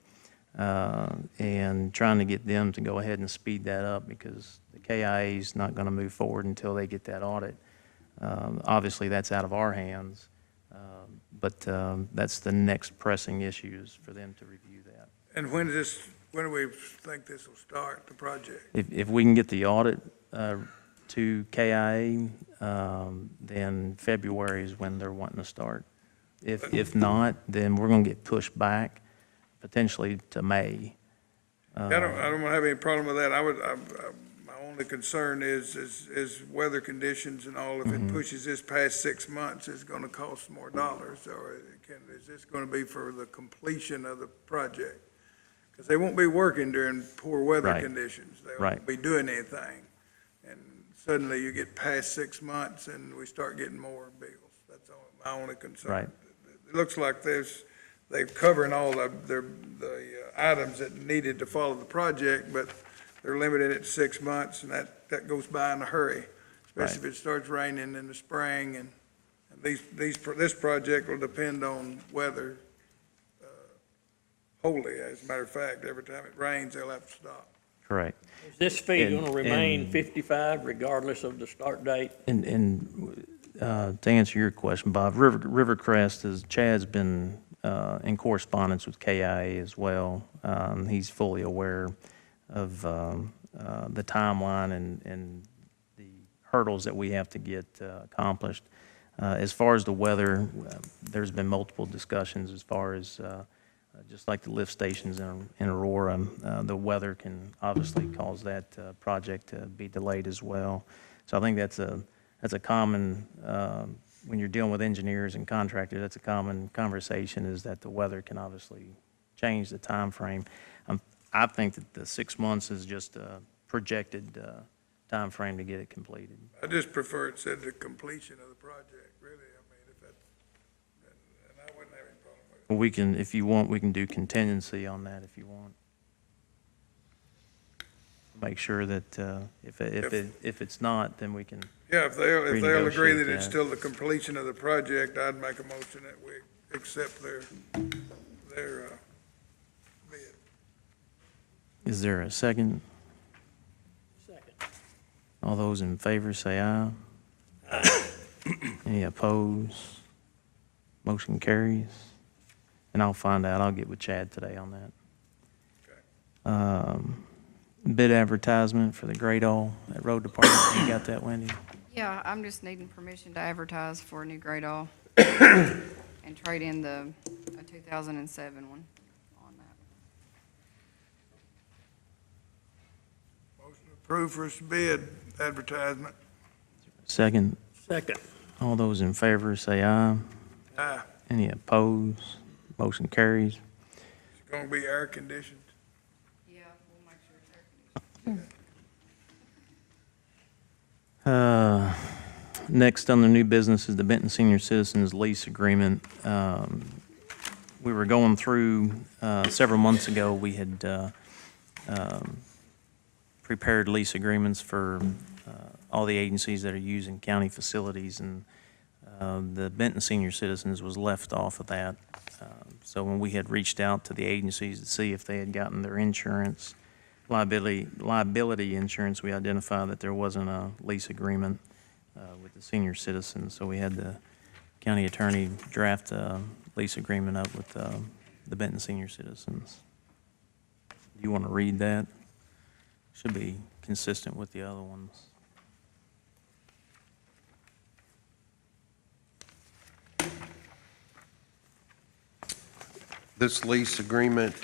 and trying to get them to go ahead and speed that up, because the KIA is not going to move forward until they get that audit. Obviously, that's out of our hands, but that's the next pressing issues for them to review that. And when do we think this will start, the project? If we can get the audit to KIA, then February is when they're wanting to start. If not, then we're going to get pushed back potentially to May. I don't have any problem with that. My only concern is weather conditions and all. If it pushes this past 6 months, it's gonna cost more dollars, or is this gonna be for the completion of the project? Because they won't be working during poor weather Right. conditions. They Right. won't be doing anything. And suddenly you get past 6 months and we start getting more bills. That's my only concern. Right. It looks like they're covering all the items that needed to follow the project, but they're limited it to 6 months, and that goes by in a hurry, especially if it starts raining in the spring, and this project will depend on weather, wholly. As a matter of fact, every time it rains, they'll have to stop. Correct. Is this fee And- gonna remain and- 55 regardless of the start date? To answer your question, Bob, Rivercrest is, Chad's been in correspondence with KIA as well. He's fully aware of the timeline and the hurdles that we have to get accomplished. As far as the weather, there's been multiple discussions as far as, just like the lift stations in Aurora, the weather can obviously cause that project to be delayed as well. So I think that's a common, when you're dealing with engineers and contractors, that's a common conversation, is that the weather can obviously change the timeframe. I think that the 6 months is just a projected timeframe to get it completed. I just prefer it said the completion of the project, really. I mean, if that's, and I wouldn't have any problem with it. We can, if you want, we can do contingency on that if you want. Make sure that if it's not, then we can, Yeah, if they'll agree that Renegotiate it's that. still the completion of the project, I'd make a motion that we accept their bid. is there a second? Second. All those in favor say aye. Any opposed? Motion carries. And I'll find out, I'll get with Chad today on that. Bid advertisement for the Great All at Road Department, you got that, Wendy? Yeah, I'm just needing permission to advertise for a new Great All and trade in a 2007 one on that. Motion approved for bid advertisement. Second, Second. all those in favor say aye. Aye. Any opposed? Motion carries. It's gonna be air conditioned. Yeah, we'll make sure it's air conditioned. Next on the new business is the Benton Senior Citizens Lease Agreement. We were going through, several months ago, we had prepared lease agreements for all the agencies that are using county facilities, and the Benton Senior Citizens was left off of that. So when we had reached out to the agencies to see if they had gotten their insurance, liability insurance, we identified that there wasn't a lease agreement with the senior citizens. So we had the county attorney draft a lease agreement up with the Benton Senior Citizens. You want to read that? Should be consistent with the other ones. This lease agreement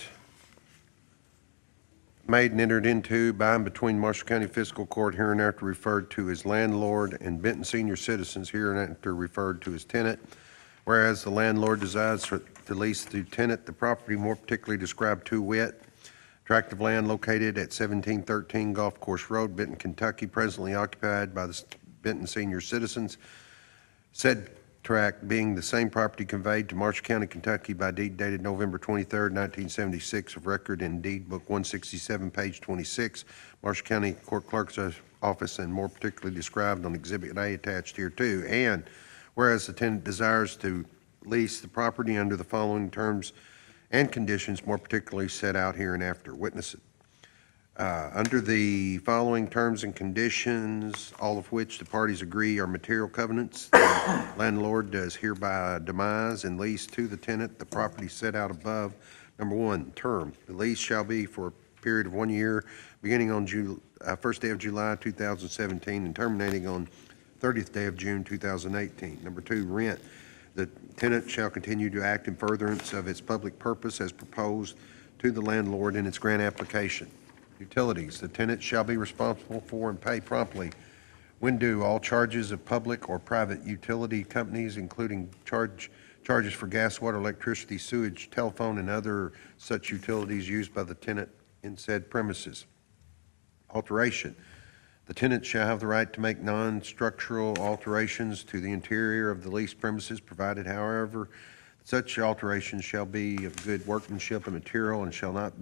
made and entered into by and between Marshall County Fiscal Court, hereinafter referred to as landlord, and Benton Senior Citizens, hereinafter referred to as tenant. Whereas the landlord desires to lease to tenant the property more particularly described to wit, tract of land located at 1713 Golf Course Road, Benton, Kentucky, presently occupied by the Benton Senior Citizens. Said tract being the same property conveyed to Marshall County, Kentucky by deed dated November 23rd, 1976, of record in deed book 167, page 26, Marshall County Court Clerk's Office, and more particularly described on Exhibit A attached here too. And whereas the tenant desires to lease the property under the following terms and conditions more particularly set out hereinafter. Witness it. Under the following terms and conditions, all of which the parties agree are material covenants, the landlord does hereby demise and lease to the tenant the property set out above. Number one, term. The lease shall be for a period of 1 year, beginning on first day of July 2017 and terminating on 30th day of June 2018. Number two, rent. The tenant shall continue to act in furtherance of its public purpose as proposed to the landlord in its grant application. Utilities. The tenant shall be responsible for and pay promptly, when due, all charges of public or private utility companies, including charges for gas, water, electricity, sewage, telephone, and other such utilities used by the tenant in said premises. Alteration. The tenant shall have the right to make non-structural alterations to the interior of the leased premises, provided, however, such alterations shall be of good workmanship and material and shall not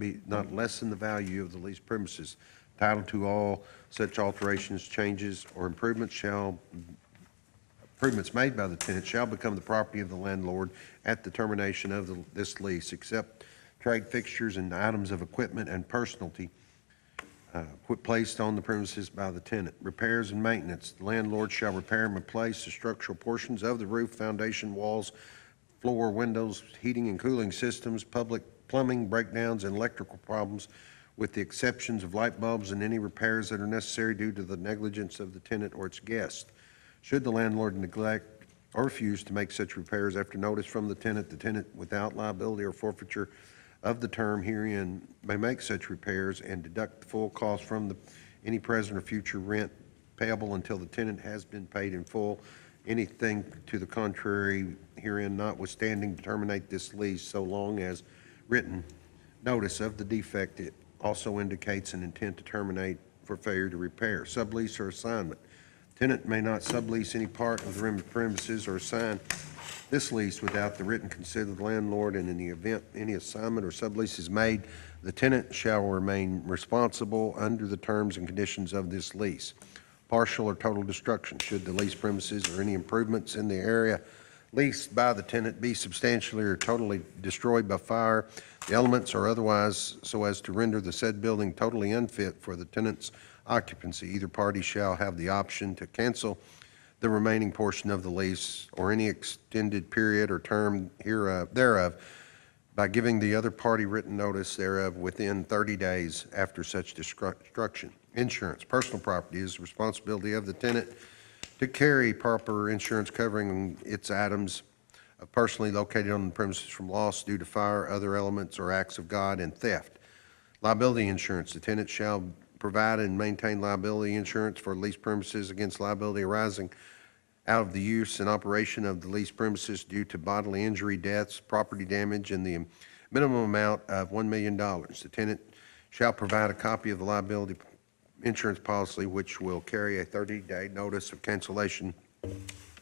lessen the value of the leased premises. Title to all such alterations, changes, or improvements made by the tenant shall become the property of the landlord at the termination of this lease, except trade fixtures, and items of equipment and personalty placed on the premises by the tenant. Repairs and maintenance, the landlord shall repair and replace the structural portions of the roof, foundation, walls, floor, windows, heating and cooling systems, public plumbing breakdowns, and electrical problems, with the exceptions of light bulbs and any repairs that are necessary due to the negligence of the tenant or its guest. Should the landlord neglect or refuse to make such repairs after notice from the tenant, without liability or forfeiture of the term herein, may make such repairs and deduct the full cost from any present or future rent payable until the tenant has been paid in full. Anything to the contrary herein notwithstanding, to terminate this lease so long as written notice of the defect. It also indicates an intent to terminate for failure to repair. Sublease or assignment. Tenant may not sublease any part of the premises or assign this lease without the written consent of the landlord, and in the event any assignment or sublease is made, the tenant shall remain responsible under the terms and conditions of this lease. Partial or total destruction. Should the leased premises or any improvements in the area leased by the tenant be substantially or totally destroyed by fire, the elements or otherwise so as to render the said building totally unfit for the tenant's occupancy, either party shall have the option to cancel the remaining portion of the lease or any extended period or term thereof by giving the other party written notice thereof within 30 days after such destruction. Insurance. Personal property is the responsibility of the tenant to carry proper insurance covering its items personally located on the premises from loss due to fire, other elements or acts of God, and theft. Liability insurance. The tenant shall provide and maintain liability insurance for leased premises against liability arising out of the use and operation of the leased premises due to bodily injury, deaths, property damage, and the minimum amount of $1 million. The tenant shall provide a copy of the liability insurance policy, which will carry a 30-day notice of cancellation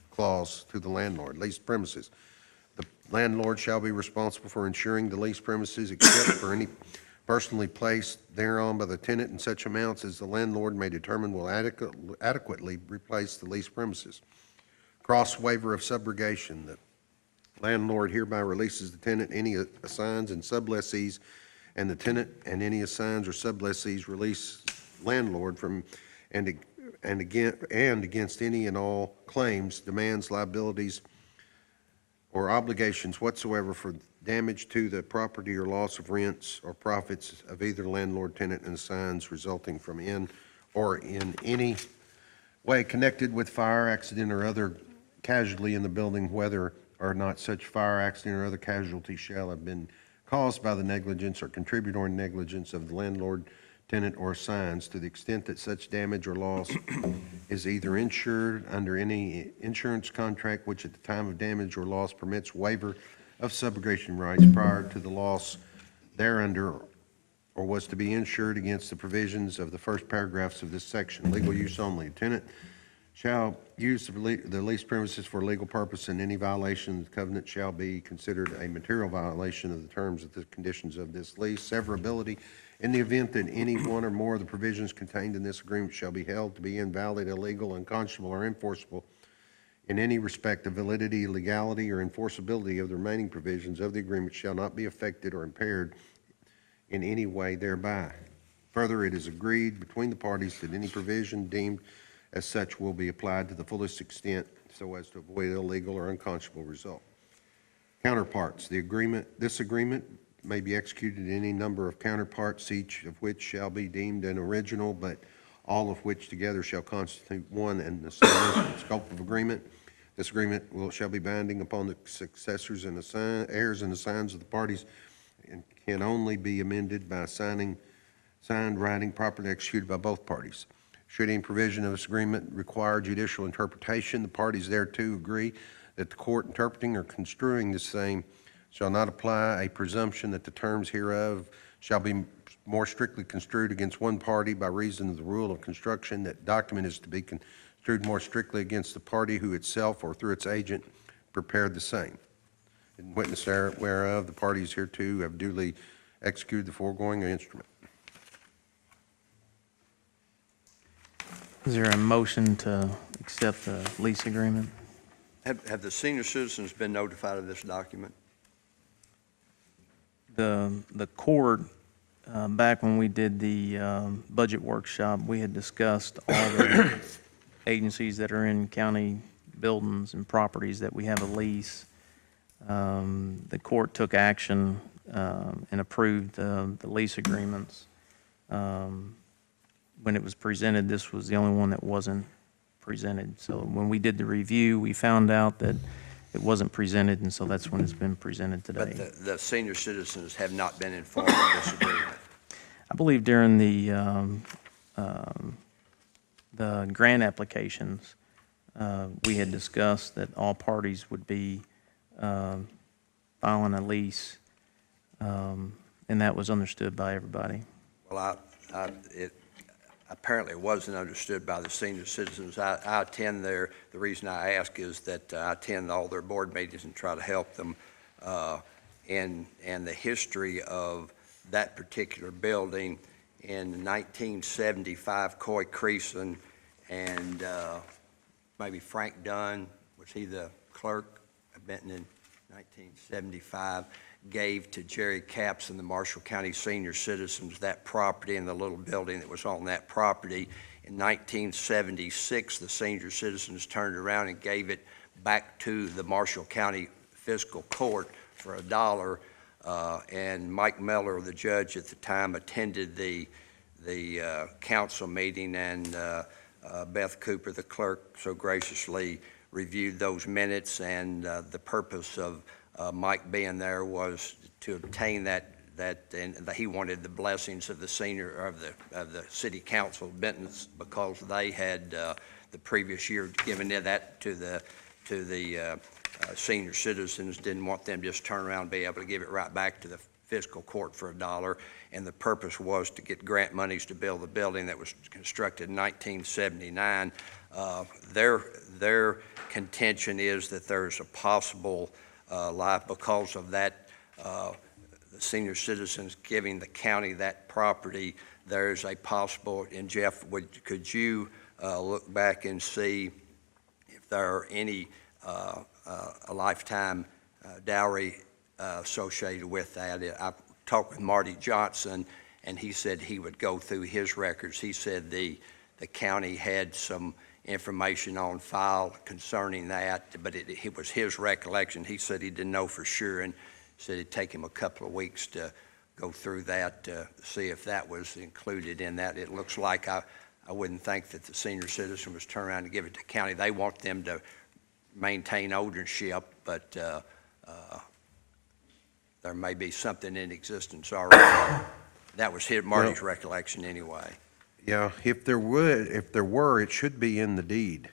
clause to the landlord. Leased premises. The landlord shall be responsible for insuring the leased premises except for any personally placed thereon by the tenant in such amounts as the landlord may determine will adequately replace the leased premises. Cross waiver of subrogation. The landlord hereby releases the tenant, any assigns and sublessees, and the tenant and any assigns or sublessees release landlord from and against any and all claims, demands, liabilities, or obligations whatsoever for damage to the property or loss of rents or profits of either landlord, tenant, and assigns resulting from in any way connected with fire, accident, or other casualty in the building, whether or not such fire, accident, or other casualty shall have been caused by the negligence or contributory negligence of the landlord, tenant, or assigns, to the extent that such damage or loss is either insured under any insurance contract which at the time of damage or loss permits waiver of subrogation rights prior to the loss thereunder, or was to be insured against the provisions of the first paragraphs of this section. Legal use only. Tenant shall use the leased premises for legal purpose, and any violation of the covenant shall be considered a material violation of the terms of the conditions of this lease. Severability. In the event that any one or more of the provisions contained in this agreement shall be held to be invalid, illegal, unconscionable, or enforceable in any respect, the validity, legality, or enforceability of the remaining provisions of the agreement shall not be affected or impaired in any way thereby. Further, it is agreed between the parties that any provision deemed as such will be applied to the fullest extent so as to avoid illegal or unconscionable result. Counterparts. This agreement may be executed in any number of counterparts, each of which shall be deemed an original, but all of which together shall constitute one and the same scope of agreement. This agreement shall be binding upon the successors and heirs and assigns of the parties, and can only be amended by signed writing properly executed by both parties. Should any provision of this agreement require judicial interpretation, the parties thereto agree that the court interpreting or construing the same shall not apply a presumption that the terms hereof shall be more strictly construed against one party by reason of the rule of construction. That document is to be construed more strictly against the party who itself or through its agent prepared the same. In witness whereof, the parties hereto have duly executed the foregoing instrument. Is there a motion to accept the lease agreement? Have the senior citizens been notified of this document? the court, back when we did the budget workshop, we had discussed all the agencies that are in county buildings and properties that we have a lease. The court took action and approved the lease agreements. When it was presented, this was the only one that wasn't presented. So when we did the review, we found out that it wasn't presented, and so that's when it's been presented today. But the senior citizens have not been informed of this agreement. I believe during the grant applications, we had discussed that all parties would be filing a lease, and that was understood by everybody. Well, it apparently wasn't understood by the senior citizens. I attend the reason I ask is that I attend all their board meetings and try to help them, and the history of that particular building in 1975, Coy Creason and maybe Frank Dunn, was he the clerk of Benton in 1975, gave to Jerry Capps and the Marshall County senior citizens that property and the little building that was on that property. In 1976, the senior citizens turned around and gave it back to the Marshall County Fiscal Court for $1. And Mike Miller, the judge at the time, attended the council meeting, and Beth Cooper, the clerk, so graciously reviewed those minutes, and the purpose of Mike being there was to obtain that, and he wanted the blessings of the of the city council of Benton, because they had the previous year given that to the senior citizens, didn't want them just turn around and be able to give it right back to the fiscal court for $1. And the purpose was to get grant monies to build the building that was constructed in 1979. Their contention is that there's a possible life because of that, the senior citizens giving the county that property. There's a possible, and Jeff, could you look back and see if there are any a lifetime dowry associated with that? I talked with Marty Johnson, and he said he would go through his records. He said the county had some information on file concerning that, but it was his recollection. He said he didn't know for sure, and said it'd take him a couple of weeks to go through that to see if that was included in that. It looks like I wouldn't think that the senior citizen was turn around and give it to county. They want them to maintain ownership, but there may be something in existence already. That was Marty's recollection anyway. Yeah, if there were, it should be in the deed,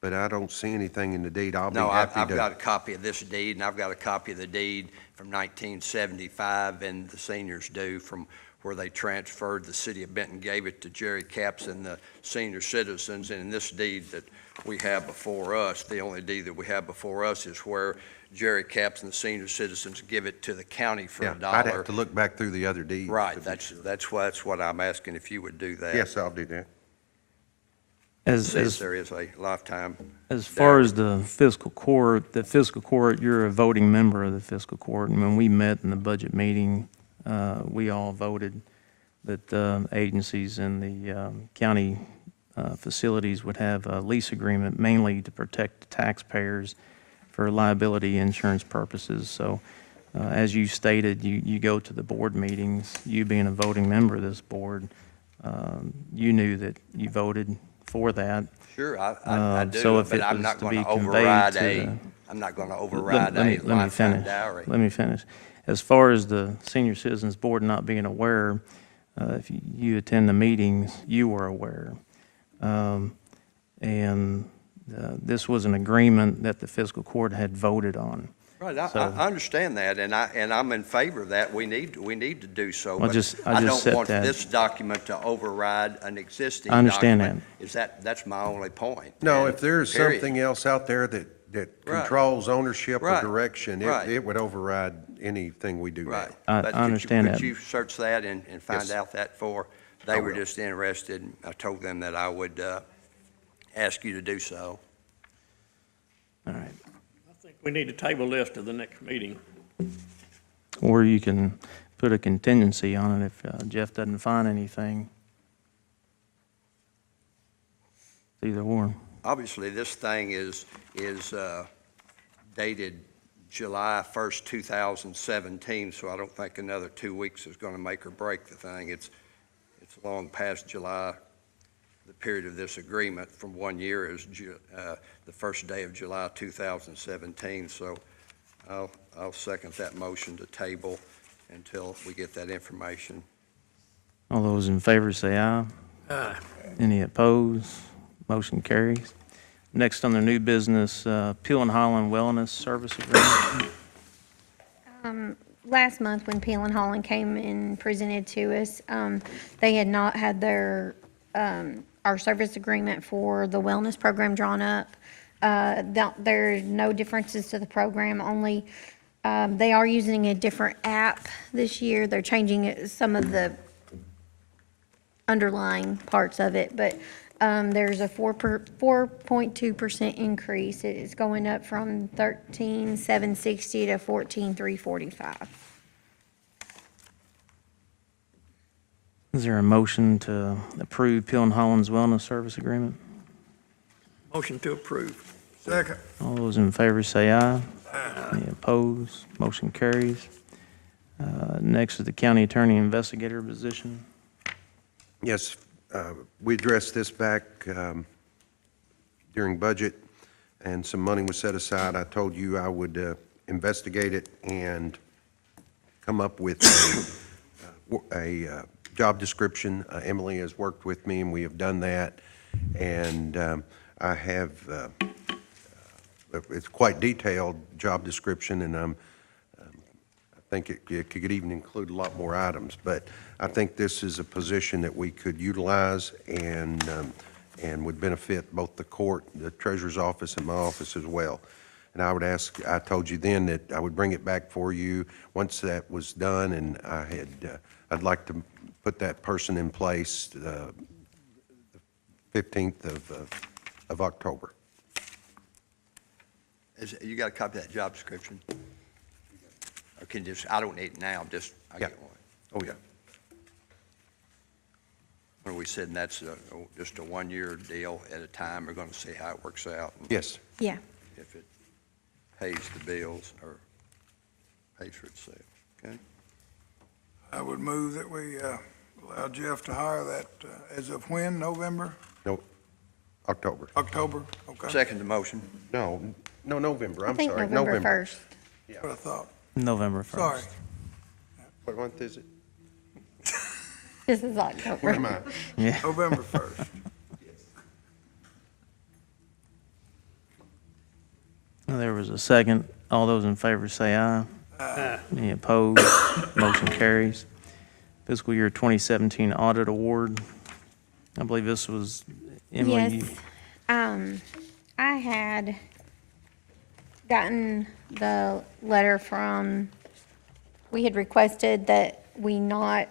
but I don't see anything in the deed. I'll be happy to. I've got a copy of this deed, and I've got a copy of the deed from 1975, and the seniors do, from where they transferred. The city of Benton gave it to Jerry Capps and the senior citizens, and in this deed that we have before us, the only deed that we have before us is where Jerry Capps and the senior citizens give it to the county for $1. I'd have to look back through the other deeds. Right, that's what I'm asking, if you would do that. Yes, I'll do that. Since there is a lifetime. As far as the fiscal court, you're a voting member of the fiscal court, and when we met in the budget meeting, we all voted that agencies in the county facilities would have a lease agreement mainly to protect the taxpayers for liability insurance purposes. So as you stated, you go to the board meetings. You being a voting member of this board, you knew that you voted for that. Sure, I do, So if but it I'm was not to going be to override conveyed to I'm not going to Let override me a lifetime finish. dowry. Let me finish. As far as the senior citizens board not being aware, if you attend the meetings, you were aware. And this was an agreement that the fiscal court had voted on. Right, I So- understand that, and I'm in favor of that. We need to do so. Well, But I just don't said want that. this document to override an existing I understand document. That's my only point. No, And if there's period. something else out there that Right. controls ownership or Right. direction, Right. it would override anything we do now. Right. I But understand that. Could you search that and find Yes. out that for, they were just interested. I told them that I would ask you to do so. All right. I think we need to table this to the next meeting. Or you can put a contingency on it if Jeff doesn't find anything. Either or. Obviously, this thing is dated July 1st, 2017, so I don't think another 2 weeks is going to make or break the thing. It's long past July. The period of this agreement from 1 year is the first day of July 2017, so I'll second that motion to table until we get that information. All those in favor say aye. Aye. Any opposed? Motion carries. Next on the new business, Peel and Holland Wellness Service Agreement. Last month, when Peel and Holland came and presented to us, they had not had their, our service agreement for the wellness program drawn up. There are no differences to the program, only, they are using a different app this year. They're changing some of the underlying parts of it, but there's a 4.2% increase. It is going up from 13,760 to 14,345. Is there a motion to approve Peel and Holland's Wellness Service Agreement? Motion to approve. Second. All those in favor say aye. Any opposed? Motion carries. Next is the county attorney investigator position. Yes, we addressed this back during budget, and some money was set aside. I told you I would investigate it and come up with a job description. Emily has worked with me, and we have done that. And I have, it's quite detailed job description, and I think it could even include a lot more items. But I think this is a position that we could utilize and would benefit both the court, the treasurer's office, and my office as well. And I would ask, I told you then that I would bring it back for you once that was done, and I'd like to put that person in place the 15th of October. You got a copy of that job description? Or can just, I don't need it now, I Yeah. get one. Oh, yeah. When we said that's just a 1-year deal at a time, we're going to see how it works out. And Yes. Yeah. if it pays the bills or pays for itself, okay? I would move that we allow Jeff to hire that as of when, November, No, October. October? Okay, Second the motion. No, November, I I'm think sorry. November 1st. that's what I thought. November 1st. Sorry. What month is it? This is October. Where am I? Yeah. November 1st. There was a second. All those in favor say aye. Aye. Any opposed? Motion carries. Fiscal year 2017 audit award. I believe this was, Emily, Yes. you- I had gotten the letter from, we had requested that we have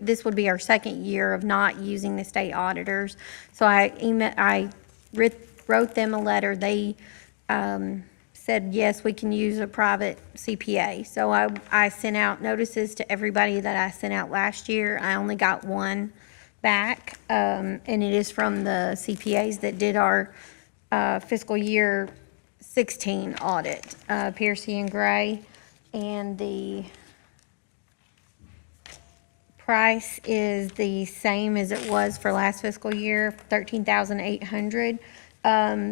this would be our second year of not using the state auditors. So I wrote them a letter. They said, yes, we can use a private CPA. So I sent out notices to everybody that I sent out last year. I only got one back, and it is from the CPAs that did our fiscal year 16 audit, Piercy and Gray, and the price is the same as it was for last fiscal year, $13,800.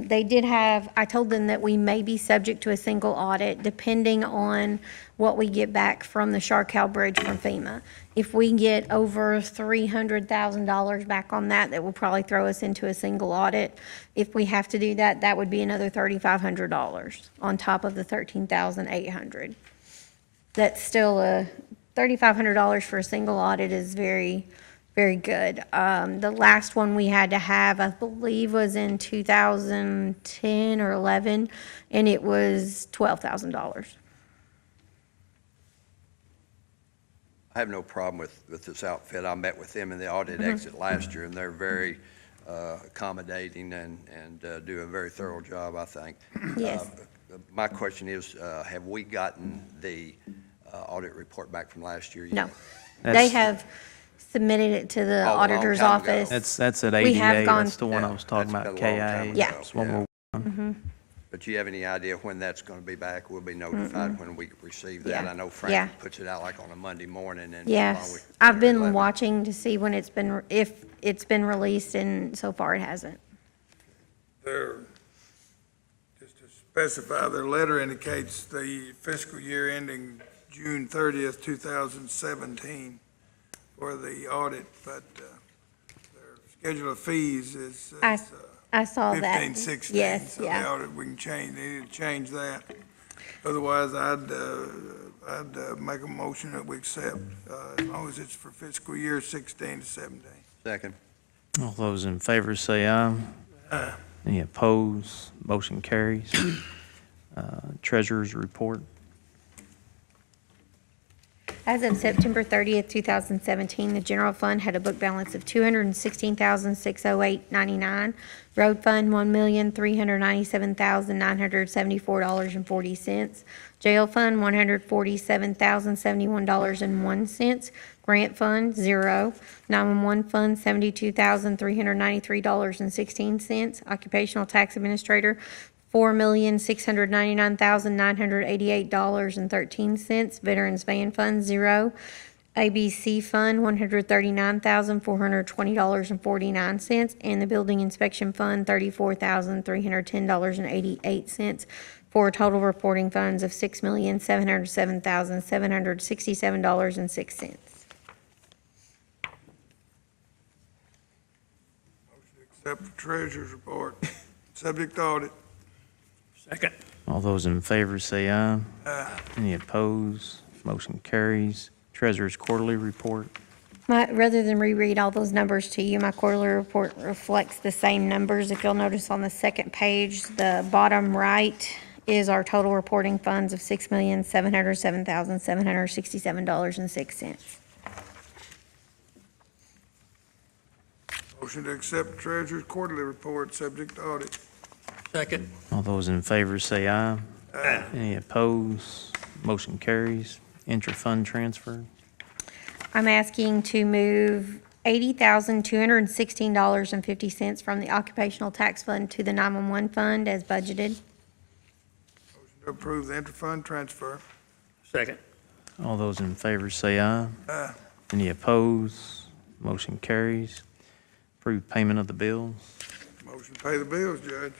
They did have, I told them that we may be subject to a single audit depending on what we get back from the Sharkow Bridge from FEMA. If we get over $300,000 back on that, that will probably throw us into a single audit. If we have to do that, that would be another $3,500 on top of the $13,800. That's still $3,500 for a single audit is very, very good. The last one we had to have, I believe, was in 2010 or 11, and it was $12,000. I have no problem with this outfit. I met with them in the audit exit last year, and they're very accommodating and do a very thorough job, I think. Yes. My question is, have we gotten the audit report back from last year yet? No. They That's- have submitted it to the Oh, a long auditor's time ago. office. That's at We have ADA, gone- that's the one I Yeah, was talking that's about, been a long time KIA. ago, Yeah. That's what yeah. we're, But you have any idea when that's going to be back? We'll be notified when we receive that. Yeah. I know Yeah. Frank puts it out like on a Monday morning and. Yes, I've been watching to see when it's been, if it's been released, and so far it hasn't. Their, just to specify, their letter indicates the fiscal year ending June 30th, 2017 for the audit, but their schedule of fees is I saw that. 15, 16. Yes, So the yeah. audit, we can change, they need to change that. Otherwise, I'd make a motion that we accept, as long as it's for fiscal year 16 to 17. Second. all those in favor say aye. Any opposed? Motion carries. Treasurer's report. As of September 30th, 2017, the general fund had a book balance of $216,608.99. Road fund, $1,397,974.40. Jail fund, $147,071.01. Grant fund, 0. 911 fund, $72,393.16. Occupational tax administrator, $4,699,988.13. Veterans Van Fund, 0. ABC Fund, $139,420.49. And the Building Inspection Fund, $34,310.88, for total reporting funds of $6,707,767.06. Accept the treasurer's report, subject to audit. Second. All those in favor say aye. Any opposed? Motion carries. Treasurer's quarterly report. Rather than reread all those numbers to you, my quarterly report reflects the same numbers. If you'll notice on the second page, the bottom right is our total reporting funds of $6,707,767.06. Motion to accept the treasurer's quarterly report, subject to audit. Second. All those in favor say aye. Any opposed? Motion carries. Intra-fund transfer. I'm asking to move $80,216.50 from the occupational tax fund to the 911 fund as budgeted. Motion to approve the interfund transfer. Second. All those in favor say aye. Any opposed? Motion carries. Approve payment of the bills. Motion to pay the bills, Judge.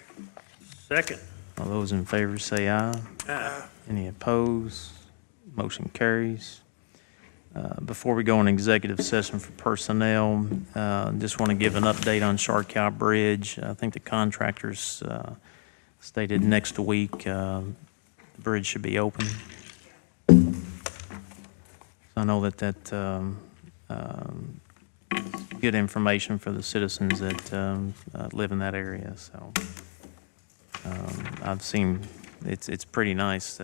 Second. All those in favor say aye. Any opposed? Motion carries. Before we go on executive session for personnel, just want to give an update on Sharkow Bridge. I think the contractors stated next week the bridge should be open. I know that good information for the citizens that live in that area. So I've seen it's pretty nice.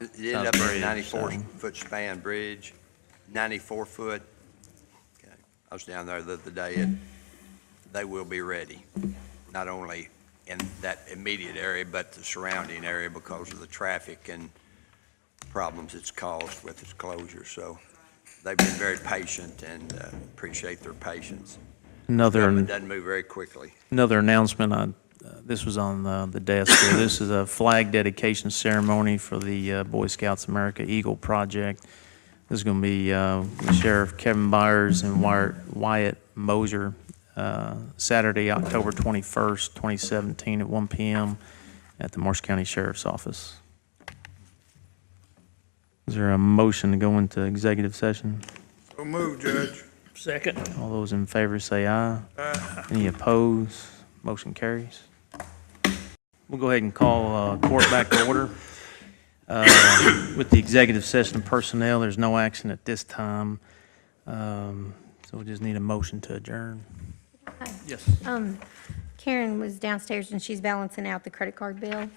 It ended up being a Bridge, 94-foot span bridge, 94-foot. Okay. I was down there the other day, and they will be ready, not only in that immediate area, but the surrounding area because of the traffic and problems it's caused with its closure. So they've been very patient and appreciate their patience. Government doesn't move very quickly. Another announcement, this was on the desk here. This is a flag dedication ceremony for the Boy Scouts America Eagle Project. This is going to be Sheriff Kevin Byers and Wyatt Moser, Saturday, October 21st, 2017 at 1 p.m. at the Morris County Sheriff's Office. Is there a motion to go into executive session? So move, Judge. Second. All those in favor say aye. Any opposed? Motion carries. We'll go ahead and call court back to order. With the executive session personnel, there's no action at this time. So we just need a motion to adjourn. Yes. Karen was downstairs and she's balancing out the credit card bill.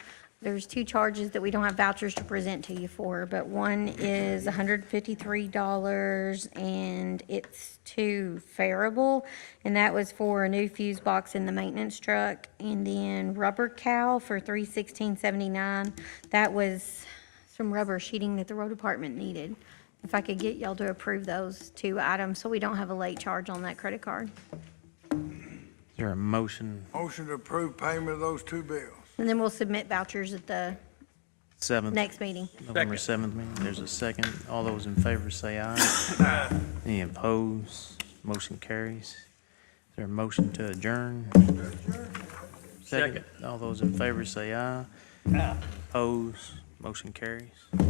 there's two charges that we don't have vouchers to present to you for, but one is $153, and it's to Fairable, and that was for a new fuse box in the maintenance truck, and then Rubber Cow for $316.79. That was some rubber sheeting that the road department needed. If I could get y'all to approve those two items, so we don't have a late charge on that credit card. Is there a motion? Motion to approve payment of those two bills. And then we'll submit vouchers at the 7th, next meeting. November 7th meeting. There's a second. All those in favor say aye. Any opposed? Motion carries. Is there a motion to adjourn? Second. All those in favor say aye. Opposed? Motion carries.